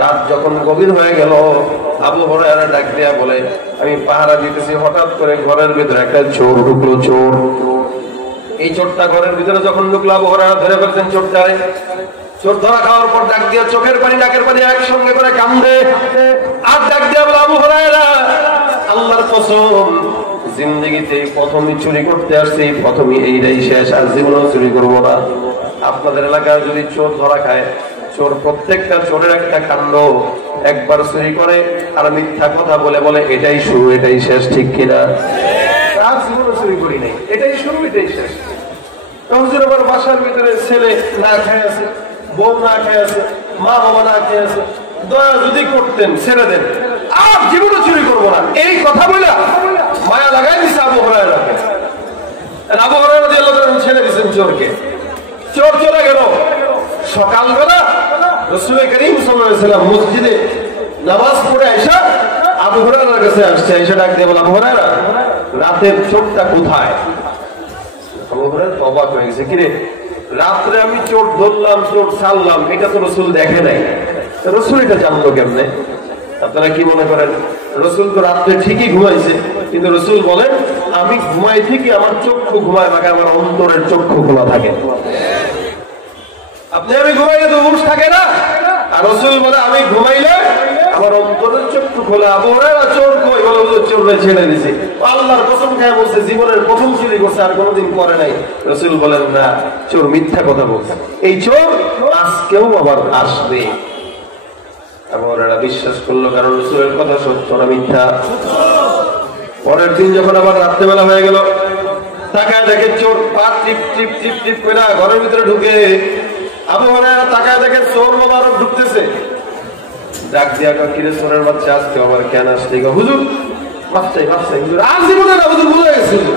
রাত যখন গভীর হয়ে গেল, আবু হুরায়রা ডাক দিয়া বলে আমি পাহারা দিতেছি, হঠাৎ করে ঘরের ভিতরে একটা চোর ঢুকলো। চোর, এই চোরটা ঘরের ভিতরে যখন ঢুকলো, আবু হুরায়রা ধরে ফেলছেন চোরটারে। চোর ধরা খাওয়ার পর ডাক দিয়ে চোখের পানি নাকের পানি একসঙ্গে করে কান্দে, আর ডাক দিয়া বলে আবু হুরায়রা আল্লাহর কসম, জিন্দেগিতে প্রথমে চুরি করতে আসছি, প্রথমে এইটাই শেষ, আর জীবনেও চুরি করবো না। আপনাদের এলাকায় যদি চোর ধরা খায়, চোর প্রত্যেকটা চোরের একটা কাণ্ড, একবার চুরি করে আর মিথ্যা কথা বলে বলে এটাই শুরু এটাই শেষ, ঠিক কিনা? আর জীবনে চুরি করি নাই, এটাই শুরু এটাই শেষ। হুজুর আমার বাসার ভিতরে ছেলে না খেয়ে আছে, বউ না খেয়ে আছে, মা বাবা না খেয়ে আছে, দয়া যদি করতেন ছেড়ে দেন, আর জীবনে চুরি করবো না, এই কথা বলে মায়া লাগাই দিচ্ছে আবু হুরায়রাকে। আবু হুরায়রা রাদিয়াল্লাহু তাআলা ছেড়ে দিয়েছেন চোরকে। চোর চলে গেল। সকালবেলা রাসূল করিম সাল্লাল্লাহু আলাইহি ওয়াসাল্লাম মসজিদে নামাজ পড়ে আয়েশা আবু হুরায়রার কাছে আসছে। আয়েশা ডাক দিয়ে বলে আবু হুরায়রা রাতের চোরটা কোথায়? আবু হুরায়রা অবাক হয়ে গেছে, কিরে রাত্রে আমি চোর ধরলাম, চোর ছাড়লাম, এটা তো রাসূল দেখে নাই, রাসূল এটা জানলো কেমনে? আপনারা কি মনে করেন? রাসূল তো রাত্রে ঠিকই ঘুমাইছে, কিন্তু রাসূল বলেন আমি ঘুমাই ঠিকই, আমার চক্ষু ঘুমায় না, আমার অন্তরের চক্ষু খোলা থাকে। আপনি আমি ঘুমাইলে তো হুঁশ থাকে না, আর রাসূল বলে আমি ঘুমাইলে আমার অন্তরের চক্ষু খোলা। আবু হুরায়রা চোর কই? বলে হুজুর চোররে ছেড়ে দিয়েছে। আল্লাহর কসম খেয়ে বলছে জীবনের প্রথম চুরি করছে, আর কোনোদিন করে নাই। রাসূল বলেন না, চোর মিথ্যা কথা বলছে, এই চোর আজকেও আবার আসবে। আবু হুরায়রা বিশ্বাস করলো, কারণ রাসূলের কথা সত্য না মিথ্যা। পরের দিন যখন আবার রাত্রেবেলা হয়ে গেল, তাকায় দেখে চোর পা টিপ টিপ টিপ টিপ করে ঘরের ভিতরে ঢুকে। আবু হুরায়রা তাকায় দেখে চোর মোবারক ঢুকতেছে। ডাক দিয়া কিরে চোরের বাচ্চা আজকে আবার কেন আসলি? হুজুর মাফ চাই, মাফ চাই হুজুর, আজ জীবনে না হুজুর, ভুলে গেছি হুজুর,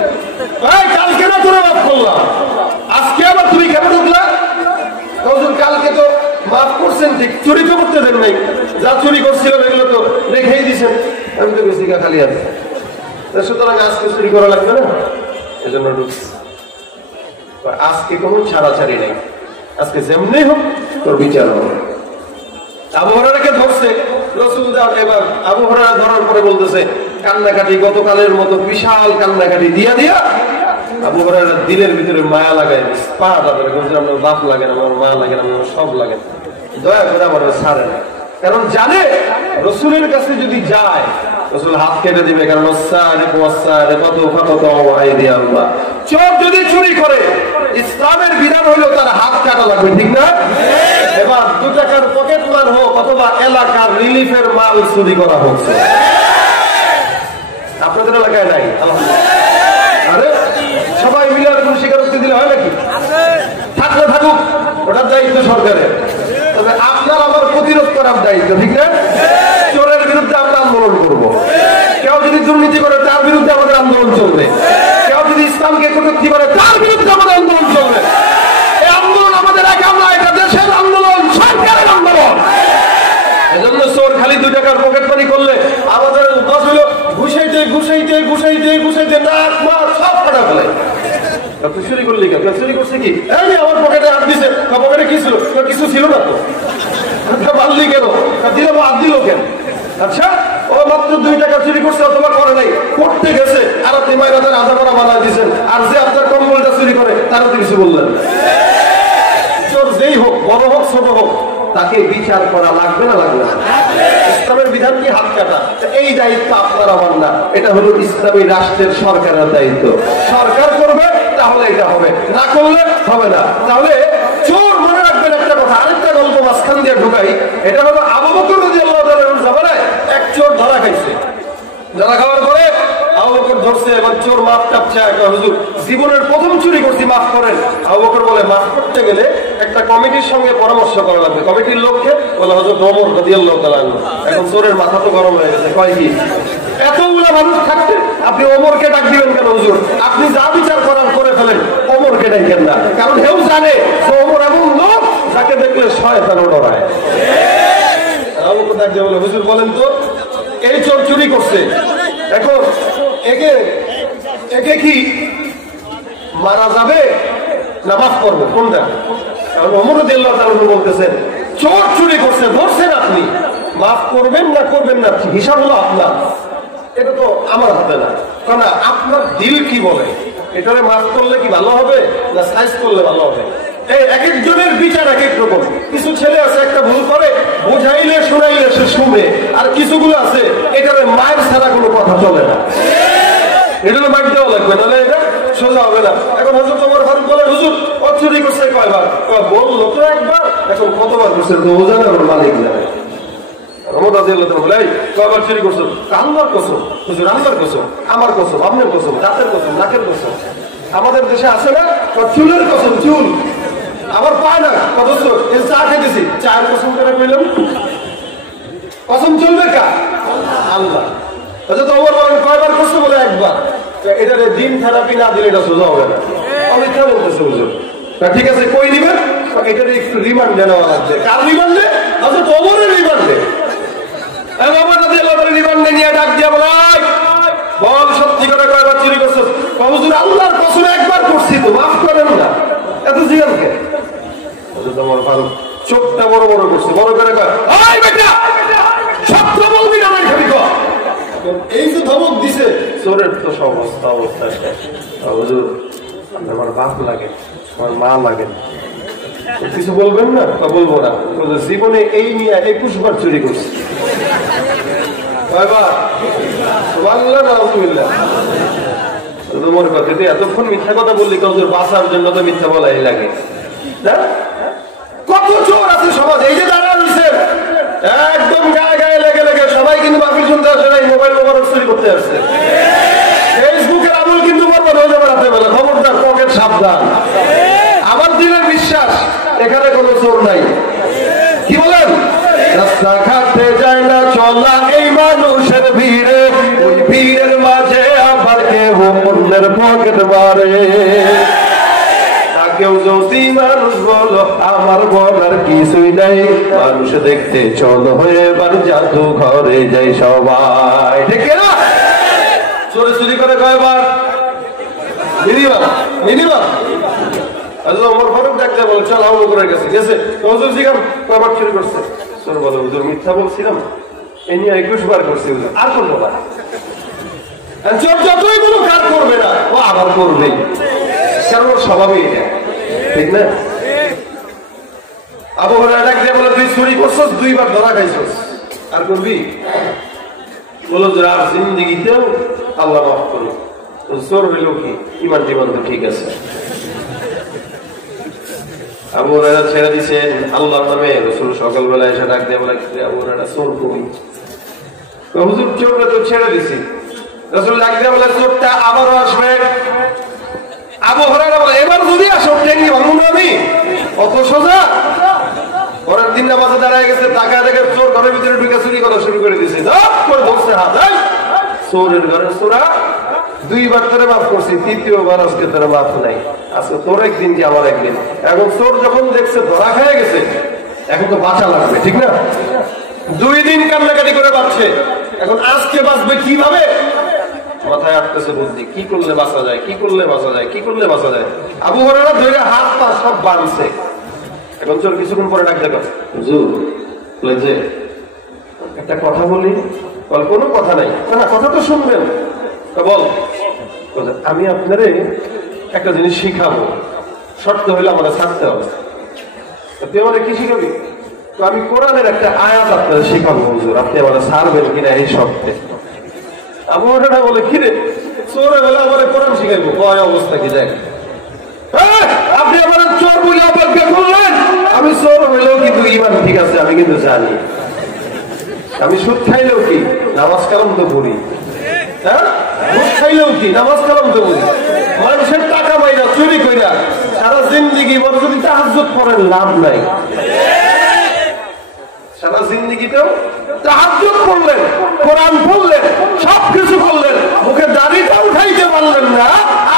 কালকে না তোরা মাফ করলাম, আজকে আবার তুমি কেন ঢুকলা? হুজুর কালকে তো মাফ করছেন ঠিক, চুরি তো করতে দেন নাই, যা চুরি করছিলাম এগুলো তো রেখেই দিছেন, আমি তো বেশি খালি আছে, সুতরাং আজকে চুরি করা লাগবে না, এজন্য ঢুকছি। আজকে কোনো ছাড়াছাড়ি নেই, আজকে যেমনি হোক তোর বিচার হবে। আবু হুরায়রাকে ধরছে রাসূল। এবার আবু হুরায়রা ধরার পরে বলতেছে কান্নাকাটি, গতকালের মতো বিশাল কান্নাকাটি দিয়া দিয়া আবু হুরায়রার দিলের ভিতরে মায়া লাগাই দিচ্ছে। পাহাড় আমার বাপ লাগে না, আমার মা লাগে না, আমার সব লাগে না, দয়া করে আমার ছাড়ে না। কারণ জানে রাসূলের কাছে যদি যায় রাসূল হাত কেটে দিবে, কারণ চোর যদি চুরি করে ইসলামের বিধান হলো তার হাত কাটা লাগবে, ঠিক না? এবার 2 টাকার পকেট মার হোক অথবা এলাকার রিলিফের মাল চুরি করা হচ্ছে, আপনাদের এলাকায় নাই আলহামদুলিল্লাহ। আরে সবাই মিলে স্বীকারোক্তি দিলে হয় নাকি? থাকলে থাকুক, ওটার দায়িত্ব সরকারের, তবে আপনার আমার প্রতিরোধ করার দায়িত্ব, ঠিক না? চোরের বিরুদ্ধে আমরা আন্দোলন করবো, কেউ যদি দুর্নীতি করে তার বিরুদ্ধে আমাদের আন্দোলন চলবে, কেউ যদি ইসলামকে কটূক্তি করে তার বিরুদ্ধে আমাদের আন্দোলন চলবে। এই আন্দোলন আমাদের একা না, এটা দেশের আন্দোলন, সরকারের আন্দোলন। এজন্য চোর খালি 2 টাকার পকেট মানি করলে আমাদের উদ্দেশ্য হলো ঘুষাইতে ঘুষাইতে ঘুষাইতে ঘুষাইতে নাক মার সব কাটা ফেলে। তুই চুরি করলি কেন? চুরি করছে কি? আমার পকেটে হাত দিছে, পকেটে কি ছিল? কিছু ছিল না তো, মারলি কেন? দিল হাত দিল কেন? আচ্ছা ও মাত্র 2 টাকা চুরি করছে অথবা করে নাই, করতে গেছে আর আপনি মায়ের আধা করা বানায় দিচ্ছেন, আর যে আপনার কম্বলটা চুরি করে তারও তো কিছু বললেন। চোর যেই হোক, বড় হোক ছোট হোক, তাকে বিচার করা লাগবে না লাগবে না? ইসলামের বিধান কি হাত কাটা? এই দায়িত্ব আপনার আমার না, এটা হলো ইসলামী রাষ্ট্রের সরকারের দায়িত্ব। সরকার করবে তাহলে এটা হবে, না করলে হবে না। তাহলে চোর মনে রাখবেন একটা কথা, আরেকটা গল্প মাঝখান দিয়ে ঢুকাই। এটা হলো আবু বকর রাদিয়াল্লাহু তাআলার জামানায় এক চোর ধরা খাইছে। ধরা খাওয়ার পরে আবু বকর ধরছে, এবার চোর মাফ টাপ চায়, হুজুর জীবনের প্রথম চুরি করছি, মাফ করেন। আবু বকর বলে মাফ করতে গেলে একটা কমিটির সঙ্গে পরামর্শ করা লাগবে। কমিটির লোককে বলে হযরত ওমর রাদিয়াল্লাহু তাআলা। এখন চোরের মাথা তো গরম হয়ে গেছে, কয় কি এতগুলা মানুষ থাকতে আপনি ওমরকে ডাক দিবেন কেন? হুজুর আপনি যা বিচার করার করে ফেলেন, ওমরকে ডাকেন না, কারণ হেউ জানে ওমর যাকে দেখলে শয়তানও ডরায়। আবু বকর ডাক দিয়ে বলে, হুজুর বলেন তো, এই চোর চুরি করছে, এখন একে একে কি মারা যাবে না মাফ করবো, কোনটা? ওমর রাদিয়াল্লাহু তাআলা বলতেছেন, চোর চুরি করছে, ধরছেন আপনি, মাফ করবেন না করবেন না হিসাব হলো আপনার, এটা তো আমার হাতে না। কারণ আপনার দিল কি বলে, এটারে মাফ করলে কি ভালো হবে না সাইজ করলে ভালো হবে? এই এক একজনের বিচার এক এক রকম। কিছু ছেলে আছে একটা ভুল করে, বোঝাইলে শোনাইলে সে শুনে, আর কিছুগুলো আছে এটারে মায়ের ছাড়া কোনো কথা চলে না, এটারে মার দেওয়া লাগবে, নাহলে এটা সোজা হবে না। এখন হযরত ওমর ফারুক বলে, হুজুর ও চুরি করছে কয়বার? বললো তো একবার, এখন কতবার করছে তো ও জানে, ওর মালিক জানে। ওমর রাদিয়াল্লাহু তাআলা বলে, কয়বার চুরি করছো? আল্লাহর কসম হুজুর, আল্লাহর কসম, আমার কসম, আপনার কসম, দাঁতের কসম, নাকের কসম। আমাদের দেশে আছে না চুলের কসম, চুল আবার পায় না, অথচ চা খেতেছি, চায়ের কসম করে কইলাম, কসম চলবে কা? আল্লাহ। আচ্ছা তো ওমর বলেন কয়বার করছো? বলে একবার। এটারে জিন থেরাপি না দিলে এটা সোজা হবে না। আমি কেন বলতেছি হুজুর? ঠিক আছে, কই নিবেন? এটারে একটু রিমান্ডে নেওয়া লাগবে। কার রিমান্ডে? আচ্ছা তো ওমরের রিমান্ডে। ওমর রাদিয়াল্লাহু তাআলা রিমান্ডে নিয়ে ডাক দিয়া বলে, বল সত্যি করে কয়বার চুরি করছো? হুজুর আল্লাহর কসম একবার করছি তো, মাফ করেন না। এত জিজ্ঞান কে? ওমর ফারুক চোখটা বড় বড় করছে, বড় করে কয়, ওই বেটা সত্য বলবি না আমার খাবি কর। এই যে ধমক দিছে, চোরের তো সমস্ত অবস্থা শেষ। হুজুর আমার বাপ লাগে, আমার মা লাগে, কিছু বলবেন না? বলবো না। জীবনে এই নিয়ে 21 বার চুরি করছি। তোমার কথা এতক্ষণ মিথ্যা কথা বললি, হুজুর বাঁচার জন্য তো মিথ্যা বলাই লাগে। কত চোর আছে সমাজ, এই যে দাঁড়া রয়েছে একদম গায়ে গায়ে লেগে লেগে, সবাই কিন্তু মাফিল শুনতে আসে নাই, মোবাইল মোবারক চুরি করতে আসছে। ফেসবুকের আমল কিন্তু বরবাদ হয়ে যাবে রাতে বেলা, খবরদার, পকেট সাবধান। আমার দিনের বিশ্বাস এখানে কোনো চোর নাই। কি বলেন? রাস্তাঘাটে যায় না চলা এই মানুষের ভিড়ে, ওই ভিড়ের মাঝে আবার কেউ অন্যের পকেট মারে। কেউ যদি মানুষ বলো আমার বলার কিছুই নাই, মানুষ দেখতে চলো হয়ে এবার জাদু ঘরে যাই সবাই, ঠিক না? চোরে চুরি করে কয়বার? Minimum minimum. ওমর ফারুক ডাকতে বলে, চল আবু বকরের কাছে গেছে, হুজুর জিজ্ঞাসা কয়বার চুরি করছে? চোর বলে, হুজুর মিথ্যা বলছিলাম, এ নিয়ে 21 বার করছি হুজুর, আর করবো না। চোর যতই কোনো কাজ করবে না, ও আবার করবে, কারণ ওর স্বভাবই এটা, ঠিক না? আবু হুরায়রা ডাক দিয়ে বলে, তুই চুরি করছস, 2 বার ধরা খাইছস, আর করবি? বলো যে আর জিন্দেগিতেও আল্লাহ মাফ করো। চোর হইল কি, ইমান টিমান তো ঠিক আছে। আবু হুরায়রা ছেড়ে দিছেন আল্লাহর নামে। রাসূল সকালবেলা এসে ডাক দিয়ে বলে, আবু হুরায়রা চোর কই? হুজুর চোরটা তো ছেড়ে দিছি। রাসূল ডাক দিয়ে বলে, চোরটা আবারও আসবে। আবু হুরায়রা বলে, এবার যদি আসো টেঙ্গি ভাঙুন আমি, অত সোজা? পরের দিন নামাজে দাঁড়ায় গেছে, টাকা দেখে চোর ঘরের ভিতরে ঢুকে চুরি করা শুরু করে দিছে। ধরছে হাত, চোরের ঘরে চোরা, 2 বার তোরে মাফ করছি, 3য় বার আজকে তোরা মাফ নাই। আজকে তোর একদিন কি আমার একদিন। এখন চোর যখন দেখছে ধরা খেয়ে গেছে, এখন তো বাঁচা লাগবে, ঠিক না? 2 দিন কান্নাকাটি করে বাঁচছে, এখন আজকে বাঁচবে কিভাবে? মাথায় আসতেছে বুদ্ধি, কি করলে বাঁচা যায়, কি করলে বাঁচা যায়, কি করলে বাঁচা যায়। আবু হুরায়রা ধরে হাত পা সব বাঁধছে। এখন চোর কিছুক্ষণ পরে ডাক দেখো, হুজুর যে একটা কথা বলি। বল, কোনো কথা নাই। না, কথা তো শুনবেন। বল। আমি আপনারে একটা জিনিস শিখাবো, শর্ত হইলে আমাদের ছাড়তে হবে। তুই আমাদের কি শিখাবি? আমি কোরআনের একটা আয়াত আপনাদের শিখাবো হুজুর, আপনি আমাদের ছাড়বেন কিনা এই শর্তে। আবু হুরায়রা বলে, কিরে চোরে বলে আমাদের কোরআন শিখাইবো? কয় অবস্থা কি দেখ, আপনি আমার চোর বলে অপেক্ষা করলেন। আমি চোর হইলেও কিন্তু ইমান ঠিক আছে, আমি কিন্তু জানি। আমি সুদ খাইলেও কি নামাজ কালাম তো পড়ি, হ্যাঁ? সুদ খাইলেও কি নামাজ কালাম তো পড়ি। মানুষের টাকা পাইনা চুরি কইরা সারা জিন্দিগি বড়, যদি তাহাজ্জুদ করেন লাভ নাই। সারা জিন্দিগিতেও তাহাজ্জুদ করলেন, কোরআন পড়লেন, সবকিছু করলেন, মুখে দাড়িটা উঠাইতে পারলেন না,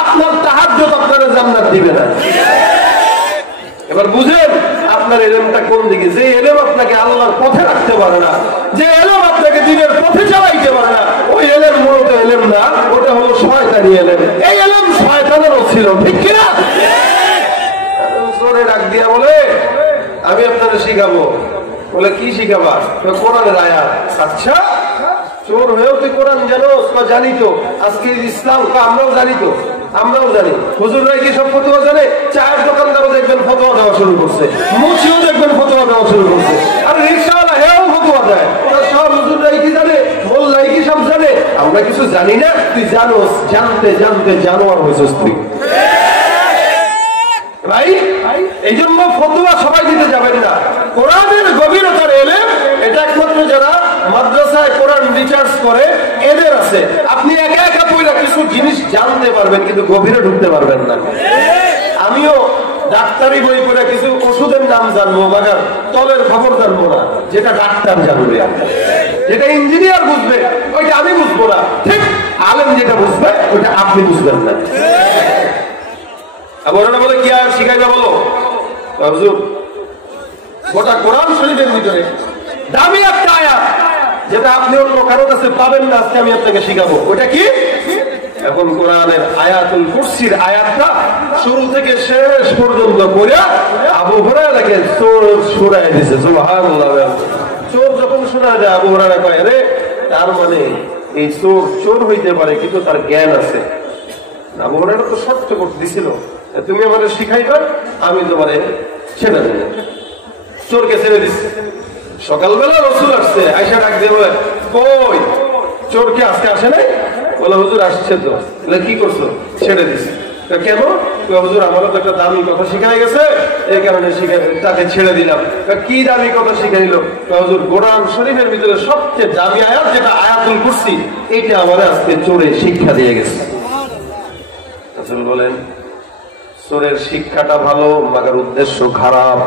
আপনার তাহাজ্জুদ আপনারা জান্নাত দিবে না। এবার বুঝেন আপনার শয়তানি এলেম, এই এলেম শয়তানেরও ছিল, ঠিক কিনা? জোরে ডাক দিয়া বলে আমি আপনাদের শিখাবো। বলে কি শিখাবা? কোরআনের আয়াত। আচ্ছা চোর হয়েও তুই কোরআন জানো? জানি তো। আজকে ইসলাম আমরাও জানি তো, আমরাও জানি। হুজুররা কি সব ফতোয়া জানে? চায়ের দোকানদারও দেখবেন ফতোয়া দেওয়া শুরু করছে, মুচিও দেখবেন ফতোয়া দেওয়া শুরু করছে, আর রিক্সাওয়ালা হেও ফতোয়া দেয়। ওরা সব হুজুররাই কি জানে, মোল্লাই কি সব জানে? আমরা কিছু জানি না, তুই জানোস, জানতে জানতে জানোয়ার হয়েছিস তুই। এই জন্য ফতোয়া সবাই দিতে যাবেন না। কোরআনের গভীরতার এলেম এটা একমাত্র যারা মাদ্রাসায় কোরআন রিসার্চ করে এদের আছে। আপনি একা একা পড়ে কিছু জিনিস জানতে পারবেন, কিন্তু গভীরে ঢুকতে পারবেন না। আমিও ডাক্তারি বই পড়ে কিছু ওষুধের নাম জানবো, মাগার তলের খবর জানবো না। যেটা ডাক্তার জানবে, যেটা ইঞ্জিনিয়ার বুঝবে, ওইটা আমি বুঝবো না। ঠিক আলেম যেটা বুঝবে ওইটা আপনি বুঝবেন না। ওরা বলে কি আর শিখাইবে বলো? গোটা কোরআন শরীফের ভিতরে দামি একটা আয়াত যেটা আপনি অন্য কারো কাছে পাবেন না, আজকে আমি আপনাকে শিখাবো। ওটা কি? এখন কোরআনের আয়াতুল কুরসির আয়াতটা শুরু থেকে শেষ পর্যন্ত পড়ে আবু হুরায়রাকে চোর শুনায় দিয়েছে। সুবহানাল্লাহ। চোর যখন শোনায় দেয় আবু হুরায়রা কয়, রে তার মানে এই চোর চোর হইতে পারে কিন্তু তার জ্ঞান আছে। আবু হুরায়রা তো শর্ত করতে দিছিল, তুমি আমাদের শিখাইবা, আমি তোমার ছেড়ে দেব। চোরকে ছেড়ে দিচ্ছে। সকালবেলা রসুল আসছে, আয়সা ডাক দিয়ে বলে, কই চোরকে আজকে আসে নাই? বলে হুজুর আসছে তো। কি করছো? ছেড়ে দিচ্ছে। কেন? হুজুর আমারও তো একটা দামি কথা শিখাই গেছে, এই কারণে তাকে ছেড়ে দিলাম। কি দামি কথা শিখাইল? হুজুর কোরআন শরীফের ভিতরে সবচেয়ে দামি আয়াত যেটা আয়াতুল কুরসি, এইটা আমাদের আজকে চোরে শিক্ষা দিয়ে গেছে। রাসূল বলেন চোরের শিক্ষাটা ভালো, মাগার উদ্দেশ্য খারাপ।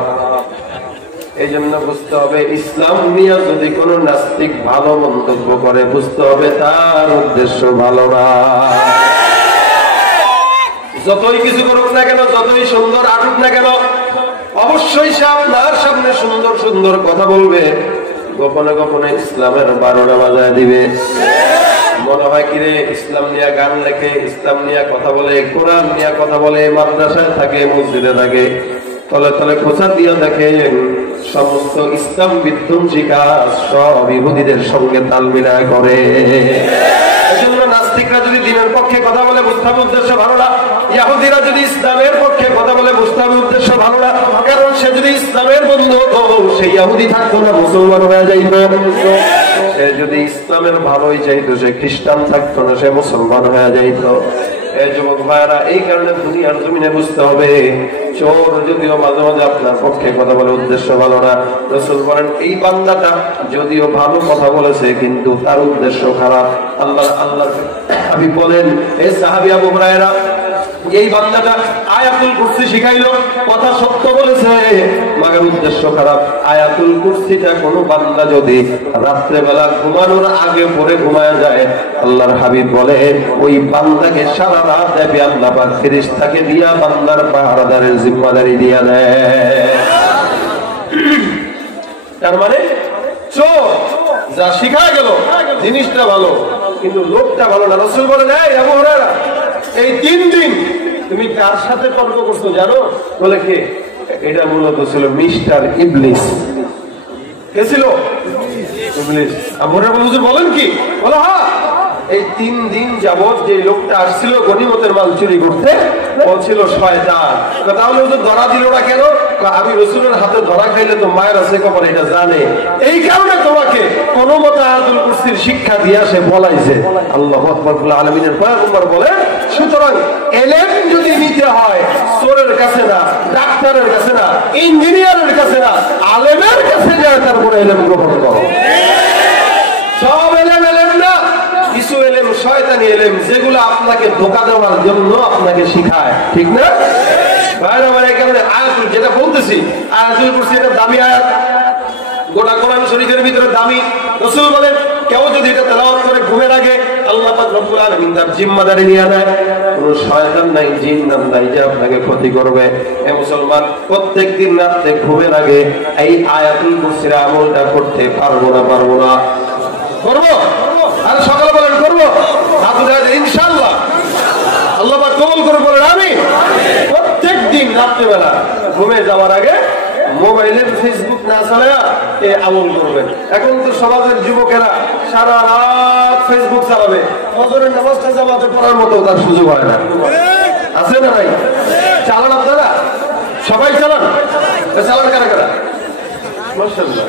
এই জন্য বুঝতে হবে ইসলাম নিয়ে যদি কোন নাস্তিক ভালো মন্তব্য করে, বুঝতে হবে তার উদ্দেশ্য ভালো না। যতই কিছু করুক না কেন, যতই সুন্দর আটুক না কেন, অবশ্যই সে আপনার সামনে সুন্দর সুন্দর কথা বলবে, গোপনে গোপনে ইসলামের 12টা বাজায় দিবে। মনে হয় কিরে ইসলাম নিয়ে গান লেখে, ইসলাম নিয়ে কথা বলে, কোরআন নিয়ে কথা বলে, মাদ্রাসায় থাকে, মসজিদে থাকে, তলে তলে খোঁচা দিয়ে দেখেন সমস্ত ইসলাম বিধ্বংসী কাজ সব ইহুদিদের সঙ্গে তাল মিলায় করে। এজন্য নাস্তিকরা যদি দিনের পক্ষে কথা বলে, বুঝতে হবে উদ্দেশ্য ভালো না। ইহুদিরা যদি ইসলামের পক্ষে কথা বলে, বুঝতে হবে উদ্দেশ্য ভালো না। কারণ সে যদি ইসলামের বন্ধু হতো, সেই ইহুদি থাকতো না, মুসলমান হয়ে যাইত। সে যদি ইসলামের ভালোই চাইতো, সে খ্রিস্টান থাকতো না, সে মুসলমান হয়ে যাইত। যুবক ভাইরা, এই কারণে দুনিয়ার জমিনে বুঝতে হবে চোর যদিও মাঝে মাঝে আপনার পক্ষে কথা বলে, উদ্দেশ্য ভালো না। রাসূল বলেন এই বান্দাটা যদিও ভালো কথা বলেছে, কিন্তু তার উদ্দেশ্য খারাপ। আল্লাহ হাবিব বলেন, এই সাহাবী আবু হুরায়রা, এই বান্দাটা আয়াতুল কুরসি শিখাইলো, কথা সত্য বলেছে, মাগার উদ্দেশ্য খারাপ। আয়াতুল কুরসিটা কোনো বান্দা যদি রাত্রে বেলা ঘুমানোর আগে পড়ে ঘুমায় যায়, আল্লাহর হাবিব বলে ওই বান্দাকে সারা রাত দেবে আল্লাহ পাক ফেরেশতাকে দিয়া বান্দার পাহারাদারের জিম্মাদারি দিয়া দেয়। তার মানে চোর যা শিখায় গেল জিনিসটা ভালো, কিন্তু লোকটা ভালো না। রাসূল বলেন, এই আবু হুরায়রা, এই 3 দিন তুমি কার সাথে তর্ক করছো জানো? বলে কে? এটা মূলত ছিল মিস্টার ইবলিস। কে ছিল? ইবলিস। আবু হুরায়রা হুজুর বলেন কি? বলে হ্যাঁ, এই 3 দিন যাবত যে লোকটা আসছিল গনিমতের মাল চুরি করতে, ও ছিল শয়তান। তাহলে হুজুর ধরা দিল না কেন? আমি রাসূলের হাতে ধরা খাইলে তো মায়ের আছে কখন এটা জানে, এই কারণে তোমাকে কোন মতে আয়াতুল কুরসির শিক্ষা দিয়া সে বলাইছে। আল্লাহু আকবার। আলামিনের পয়গম্বর বলেন, সুতরাং এলেম যদি নিতে হয় চোরের কাছে না, ডাক্তারের কাছে না, ইঞ্জিনিয়ারের কাছে না, আলেমের কাছে যায়, তারপরে এলেম গ্রহণ করো। সব এলেম এলেম না, কিছু এলেম শয়তানি এলেম, যেগুলো আপনাকে ধোঁকা দেওয়ার জন্য আপনাকে শিখায়, ঠিক না? যেটা বলতেছি আয়াতুল কুরসি এটা দামি আয়াত, গোটা কোরআন শরীফের ভিতরে দামি। রাসূল বলেন কেউ যদি এটা তেলাওয়াত করে ঘুমের আগে, আল্লাহ পাক রব্বুল আলামিন তার জিম্মাদারি নিয়ে নেয়। কোনো শয়তান নাই, জিন নাই যে আপনাকে ক্ষতি করবে। এ মুসলমান, প্রত্যেকদিন রাতে ঘুমের আগে এই আয়াতুল কুরসির আমলটা করতে পারবো না? পারবো না? করবো। আর সকালে বলেন করবো, ইনশাআল্লাহ। যাওয়ার আগে মোবাইলের ফেসবুক না চালায়া এ আমল করবেন। এখন তো সমাজের যুবকেরা সারা রাত ফেসবুক চালাবে, ফজরের নামাজটা জামাতে পড়ার মতো তার সুযোগ হয় না। আছে না নাই? চালান আপনারা সবাই চালান? চালান কারা কারা? মাশাআল্লাহ,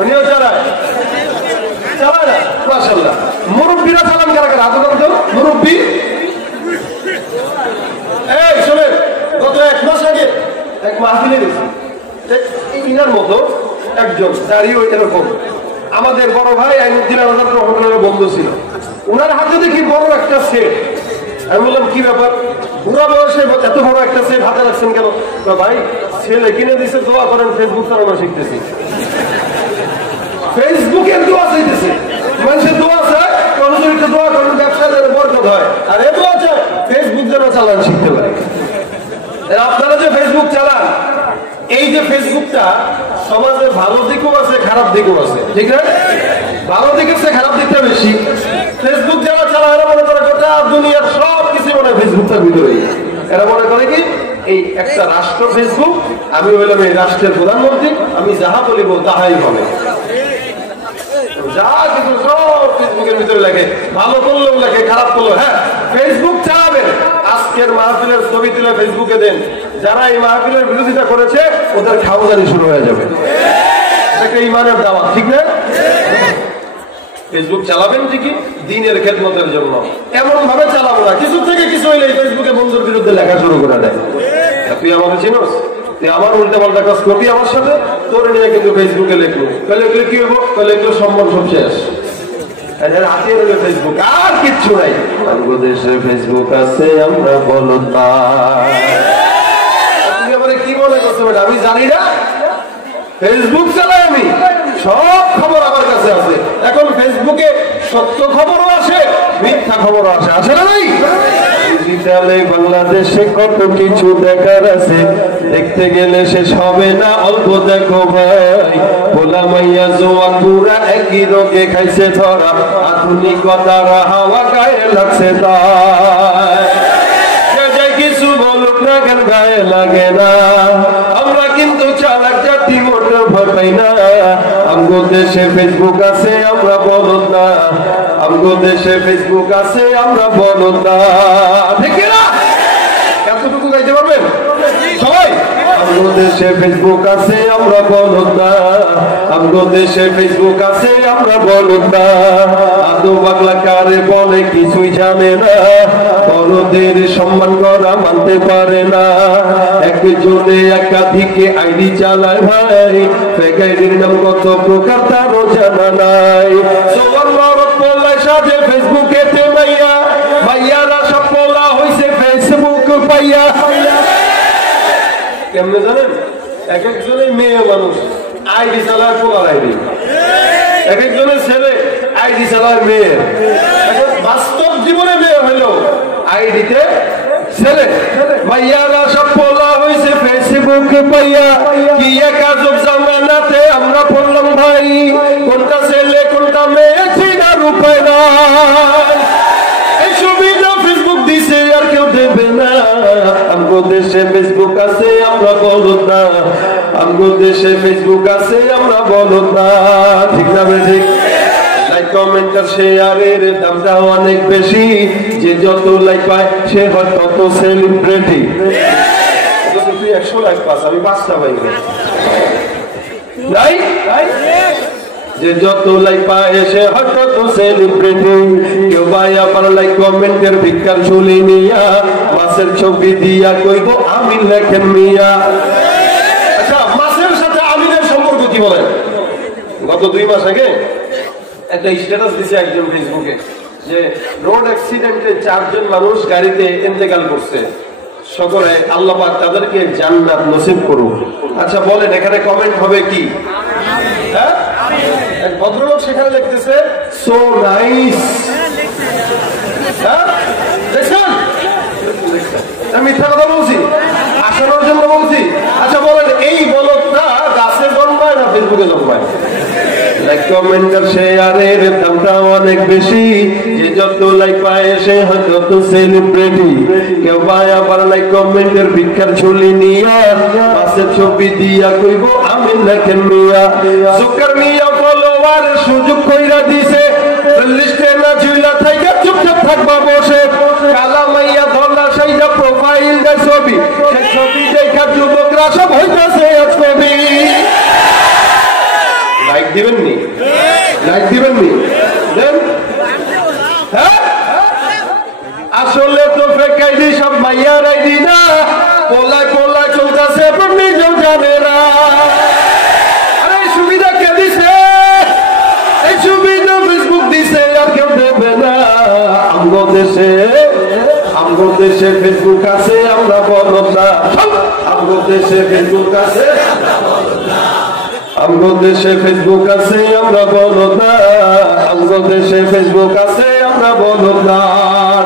উনিও চালায়, চালায় না? মাশাআল্লাহ। মুরব্বীরা চালান কারা কারা? হাত উঠান তো। মুরব্বী, এই শোনেন, গত 1 মাস আগে এক মাহফিলে গেছি, ইনার মতো একজন দাঁড়িয়ে এরকম আমাদের বড় ভাই আইনুদ্দিন আজাদ রহমানের বন্ধু ছিল। উনার হাতে দেখি বড় একটা সেট। আমি বললাম কি ব্যাপার, বুড়া বয়সে এত বড় একটা সেট হাতে রাখছেন কেন? ভাই ছেলে কিনে দিছে, দোয়া করেন, ফেসবুক চালানো শিখতেছি। ফেসবুকের দোয়া চাইতেছে, মানুষের দোয়া চায়, একটা দোয়া করেন ব্যবসায় যেন বরকত হয়, আর এ দোয়া চায় ফেসবুক যেন চালান শিখতে পারে। আপনারা যে ফেসবুক চালান, এই যে ফেসবুকটা সমাজের ভালো দিকও আছে, খারাপ দিকও আছে, ঠিক না? ভালো দিক আছে, খারাপ দিকটা বেশি। ফেসবুক যারা চালায় এরা মনে করে গোটা দুনিয়ার সব কিছু মনে হয় ফেসবুকটার ভিতরেই। এরা মনে করে কি এই একটা রাষ্ট্র ফেসবুক, আমি হইলাম এই রাষ্ট্রের প্রধানমন্ত্রী, আমি যাহা বলিব তাহাই হবে। যা কিছু সব ফেসবুকের ভিতরে লাগে, ভালো করলেও লাগে, খারাপ করলেও। হ্যাঁ, ফেসবুক চালাবেন, আজকের মাহফিলের ছবি তুলে ফেসবুকে দেন, যারা এই মাহফিলের বিরোধিতা করেছে ওদের খাওয়াদানি শুরু হয়ে যাবে। এটা ইমানের দাওয়া, ঠিক না? ফেসবুক চালাবেন ঠিকই, দ্বীনের খেদমতের জন্য। এমন ভাবে চালাবো না কিছু থেকে কিছু হইলে ফেসবুকে বন্ধুর বিরুদ্ধে লেখা শুরু করে দেয়। তুই আমাকে চিনোস, তুই আমার উল্টা পাল্টা কাজ করবি আমার সাথে, তোর নিয়ে কিন্তু ফেসবুকে লেখলো, লেখলে কি হবো? লেখলো সম্মান সব শেষ। হাতিয়ে রইল ফেসবুক, আর কিচ্ছু নাই। বাংলাদেশে ফেসবুক আছে, আমরা বলদ না। তুমি আমার কি মনে করছো? আমি জানি না, ফেসবুক চালাই আমি, সব খবর আমার কাছে আছে। এখন ফেসবুকে সত্য খবরও আসে, মিথ্যা খবরও আসে, আছে না নাই? ডিজিটালে বাংলাদেশে কত কিছু দেখার আছে, দেখতে গেলে শেষ হবে না, অল্প দেখো ভাই। পোলা মাইয়া জোয়ান পুরা একই রোগে খাইছে ধরা, আধুনিকতার হাওয়া গায়ে লাগছে তাই। কিছু বলুক না কেন গায়ে লাগে না, আমরা কিন্তু চালাক জাতি, মোটেও ভয় পাই না। আমগো দেশে ফেসবুক আছে, আমরা বলদ না। আমগো দেশে ফেসবুক আছে, আমরা বলদ না, ঠিক না? এতটুকু গাইতে পারবেন সবাই? আমগো দেশে ফেসবুক আছে, আমরা বলদ না। আমগো দেশে ফেসবুক আছে, আমরা বলদ না। আদৌ বাংলা কারে বলে কিছুই জানে না, বড়দের সম্মান করা মানতে পারে না। একজনে একাধিকে আইডি চালায় ভাই, ফেক আইডির নাম কত প্রকার তারও জানা নাই। সবার মরদ পোলায় সাজে ফেসবুকেতে মাইয়া, মাইয়ারা সব পোলা হইছে ফেসবুক পাইয়া। কেমনে জানেন? এক একজনের মেয়ে মানুষ আইডি চালায়, পোলার আইডি। এক একজনের ছেলে আইডি চালায় মেয়ে। বাস্তব জীবনে মেয়ে হইলো আইডিতে ছেলে। মাইয়ারা সব পোলা হইছে ফেসবুক পাইয়া। কি এক আজব জামানাতে আমরা পড়লাম ভাই, কোনটা ছেলে কোনটা মেয়ে চিনার উপায় নাই। এই সুবিধা ফেসবুক দিছে, আর কেউ দেবে না। আমগো দেশে ফেসবুক আছে, আমরা বলদ না। আমগো দেশে ফেসবুক আছে, আমরা বলদ না, ঠিক না? ঠিক। লাইক কমেন্ট আর শেয়ারের দামটা অনেক বেশি, যে যত লাইক পায় সে হয় তত সেলিব্রিটি। তুই 100 লাইক পাস, আমি 5টা পাই নাই। যে যত লাইক পায় সে হয় তত সেলিব্রিটি। কেউ ভাই আবার লাইক কমেন্টের ভিক্ষার ঝুলি নিয়া, মাছের ছবি দিয়া কইব আমি লেখেন মিয়া। আচ্ছা, মাছের সাথে আমিনের সম্পর্ক কি বলেন? গত 2 মাস আগে একটা স্ট্যাটাস দিছে একজন ফেসবুকে, যে রোড অ্যাক্সিডেন্টে 4 জন মানুষ গাড়িতে ইন্তেকাল করছে, সকলে আল্লাহ পাক তাদেরকে জান্নাত নসিব করুক। আচ্ছা বলেন, এখানে কমেন্ট হবে কি? হ্যাঁ, এক ভদ্রলোক সেখানে লিখতেছে সো নাইস। হ্যাঁ, দেখছেন? মিথ্যা কথা বলছি, আসানোর জন্য বলছি। আচ্ছা বলেন, এই বলদটা গাছে জন্মায় না ফেসবুকে জন্মায়? লাইক কমেন্ট আর শেয়ারের দামটা অনেক বেশি, যে যত লাইক পায় সে হয়তো তো সেলিব্রিটি। কেউ পায় আবার লাইক কমেন্টের ভিক্ষার ঝুলি নিয়া, পাশের ছবি দিয়া কইব আমি লেখেন মিয়া। সুকার মিয়া ফলোয়ার সুযোগ কইরা দিছে, লিস্টে না ঝুলা থাইকা চুপচাপ থাকবা বসে। কালা মাইয়া ধলা সাইডা প্রোফাইল দা ছবি, সেই ছবি দেখা যুবকরা সব হইতাছে ছবি। লাইক দিবেন নি? লাইক দিবেন নি? দেন। হ্যাঁ, আসলে তো ফেক আইডি সব মাইয়ার আইডি না, পোলায় পোলায় চলতেছে আপনি নিজেও জানে না। আরে সুবিধা কে দিছে? এই সুবিধা ফেসবুক দিছে, আর কেউ দেবে না। আমগো দেশে ফেসবুক আছে, আমরা বলদ না। আমগো দেশে ফেসবুক আছে, আমগো দেশে ফেসবুক আছে, আমরা বলদ না। আমগো দেশে ফেসবুক আছে, আমরা বলদ না।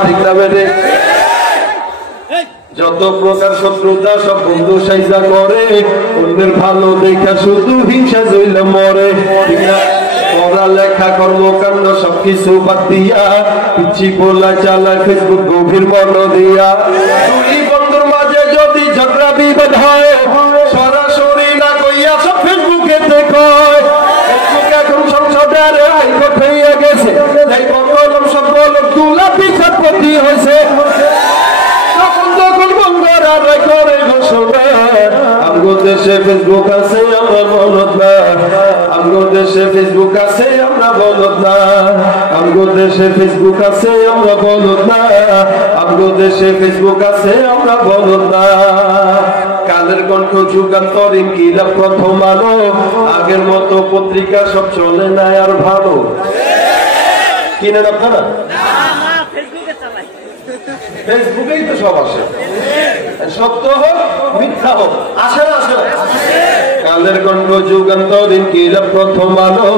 ঠিক না বেরে? যত প্রকার শত্রুতা সব বন্ধু সাইজা করে, অন্যের ভালো দেখা শুধু হিংসা জইলে মরে। ঠিক না? পড়ালেখা কর্মকাণ্ড সবকিছু বাদ দিয়া, পিচ্ছি বলা চালায় ফেসবুক গভীর মন দিয়া। দুই বন্ধুর মাঝে যদি ঝগড়া বিবাদ হয়, সরাসরি না কইয়া সব ফেসবুকেতে কয়। ফেসবুক এখন সংসদের হাইকোর্ট হইয়া গেছে, তাই বললাম সব বলক তুলা বিচারপতি হয়েছে। করে ঘোষণা, আমগো দেশে ফেসবুক আছে, আমরা বলদ না। আমগো দেশে ফেসবুক আছে, আমরা বলদ না। আমগো দেশে ফেসবুক আছে, আমরা বলদ না। আমগো দেশে ফেসবুক আছে, আমরা বলদ না। কালের কণ্ঠ যুগান্তর ইনকিলাব প্রথম আলো, আগের মতো পত্রিকা সব চলে না আর ভালো। কিনেন আপনারা? ফেসবুকেই তো সব আসে, সত্য হোক মিথ্যা হোক, আসে না? আসে না? কালের কণ্ঠ যুগান্তর ইনকিলাব প্রথম আলো,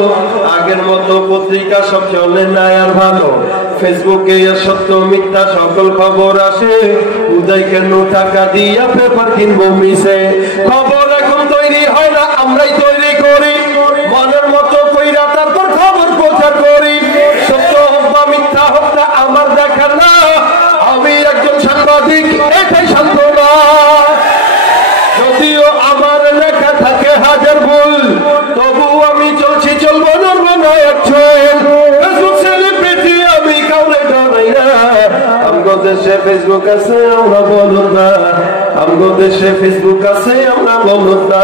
আগের মতো পত্রিকা সব চলে না আর ভালো। ফেসবুকে সত্য মিথ্যা সকল খবর আসে, উদয় কেন টাকা দিয়া পেপার কিনবো মিশে। খবর এখন তৈরি হয় না, আমরাই তৈরি করি, মনের মতো কইরা তারপর খবর প্রচার করি। সত্য হোক বা মিথ্যা হোক না আমার দেখার না, আমি একজন সাংবাদিক, এটাই সান্ত্বনা। যদিও আমার লেখা থাকে হাজার ভুল, তবু আমি চলছি, চলবো, নড়বো না এক চুল। ফেসবুক সেলিব্রিটি আমি কাউরে ডরাই না। আমগো দেশে ফেসবুক আছে, আমরা বলদ না। আমগো দেশে ফেসবুক আছে, আমরা বলদ না।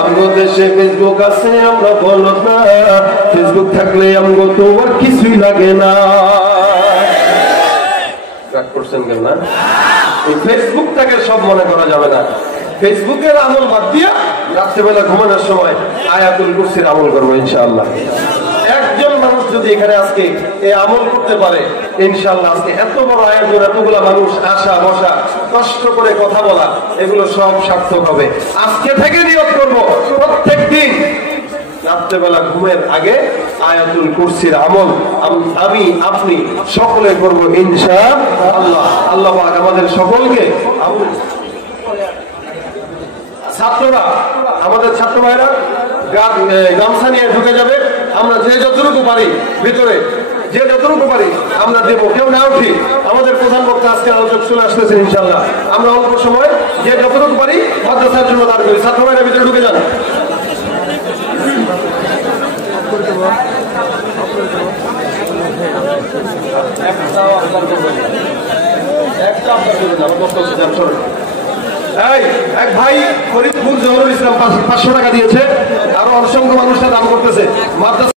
আমগো দেশে ফেসবুক আছে, আমরা বলদ না। ফেসবুক থাকলে আমগো তো আর কিছুই লাগে না। করছেন কেন না? এই ফেসবুকটাকে সব মনে করা যাবে না। ফেসবুকের আমল বাদ দিয়া রাত্রেবেলা ঘুমানোর সময় আয়াতুল কুরসির আমল করবো ইনশাআল্লাহ। একজন মানুষ যদি এখানে আজকে এই আমল করতে পারে, ইনশাআল্লাহ আজকে এত বড় আয়োজন, এতগুলা মানুষ আসা বসা, কষ্ট করে কথা বলা, এগুলো সব সার্থক হবে। আজকে থেকে নিয়ত করব প্রত্যেক দিন রাত্রেবেলা ঘুমের আগে আয়াতুল কুরসির আমল আমি আপনি সকলে করব ইনশাআল্লাহ। আল্লাহ পাক আমাদের সকলকে। ছাত্ররা, আমাদের ছাত্র ভাইরা গামছা নিয়ে ঢুকে যাবে। আমরা যে যতটুকু পারি ভিতরে, যে যতটুকু পারি আমরা দেবো, কেউ না উঠি। আমাদের প্রধান বক্তা আজকে আলোচক চলে আসতেছেন ইনশাআল্লাহ। আমরা অল্প সময় যে যতটুকু পারি মাদ্রাসার জন্য দাঁড় করি। ছাত্র ভাইরা ভিতরে ঢুকে যান। এক ভাই ফরিদপুর জহুরুল ইসলাম 500 টাকা দিয়েছে, আরো অসংখ্য মানুষরা দান করতেছে।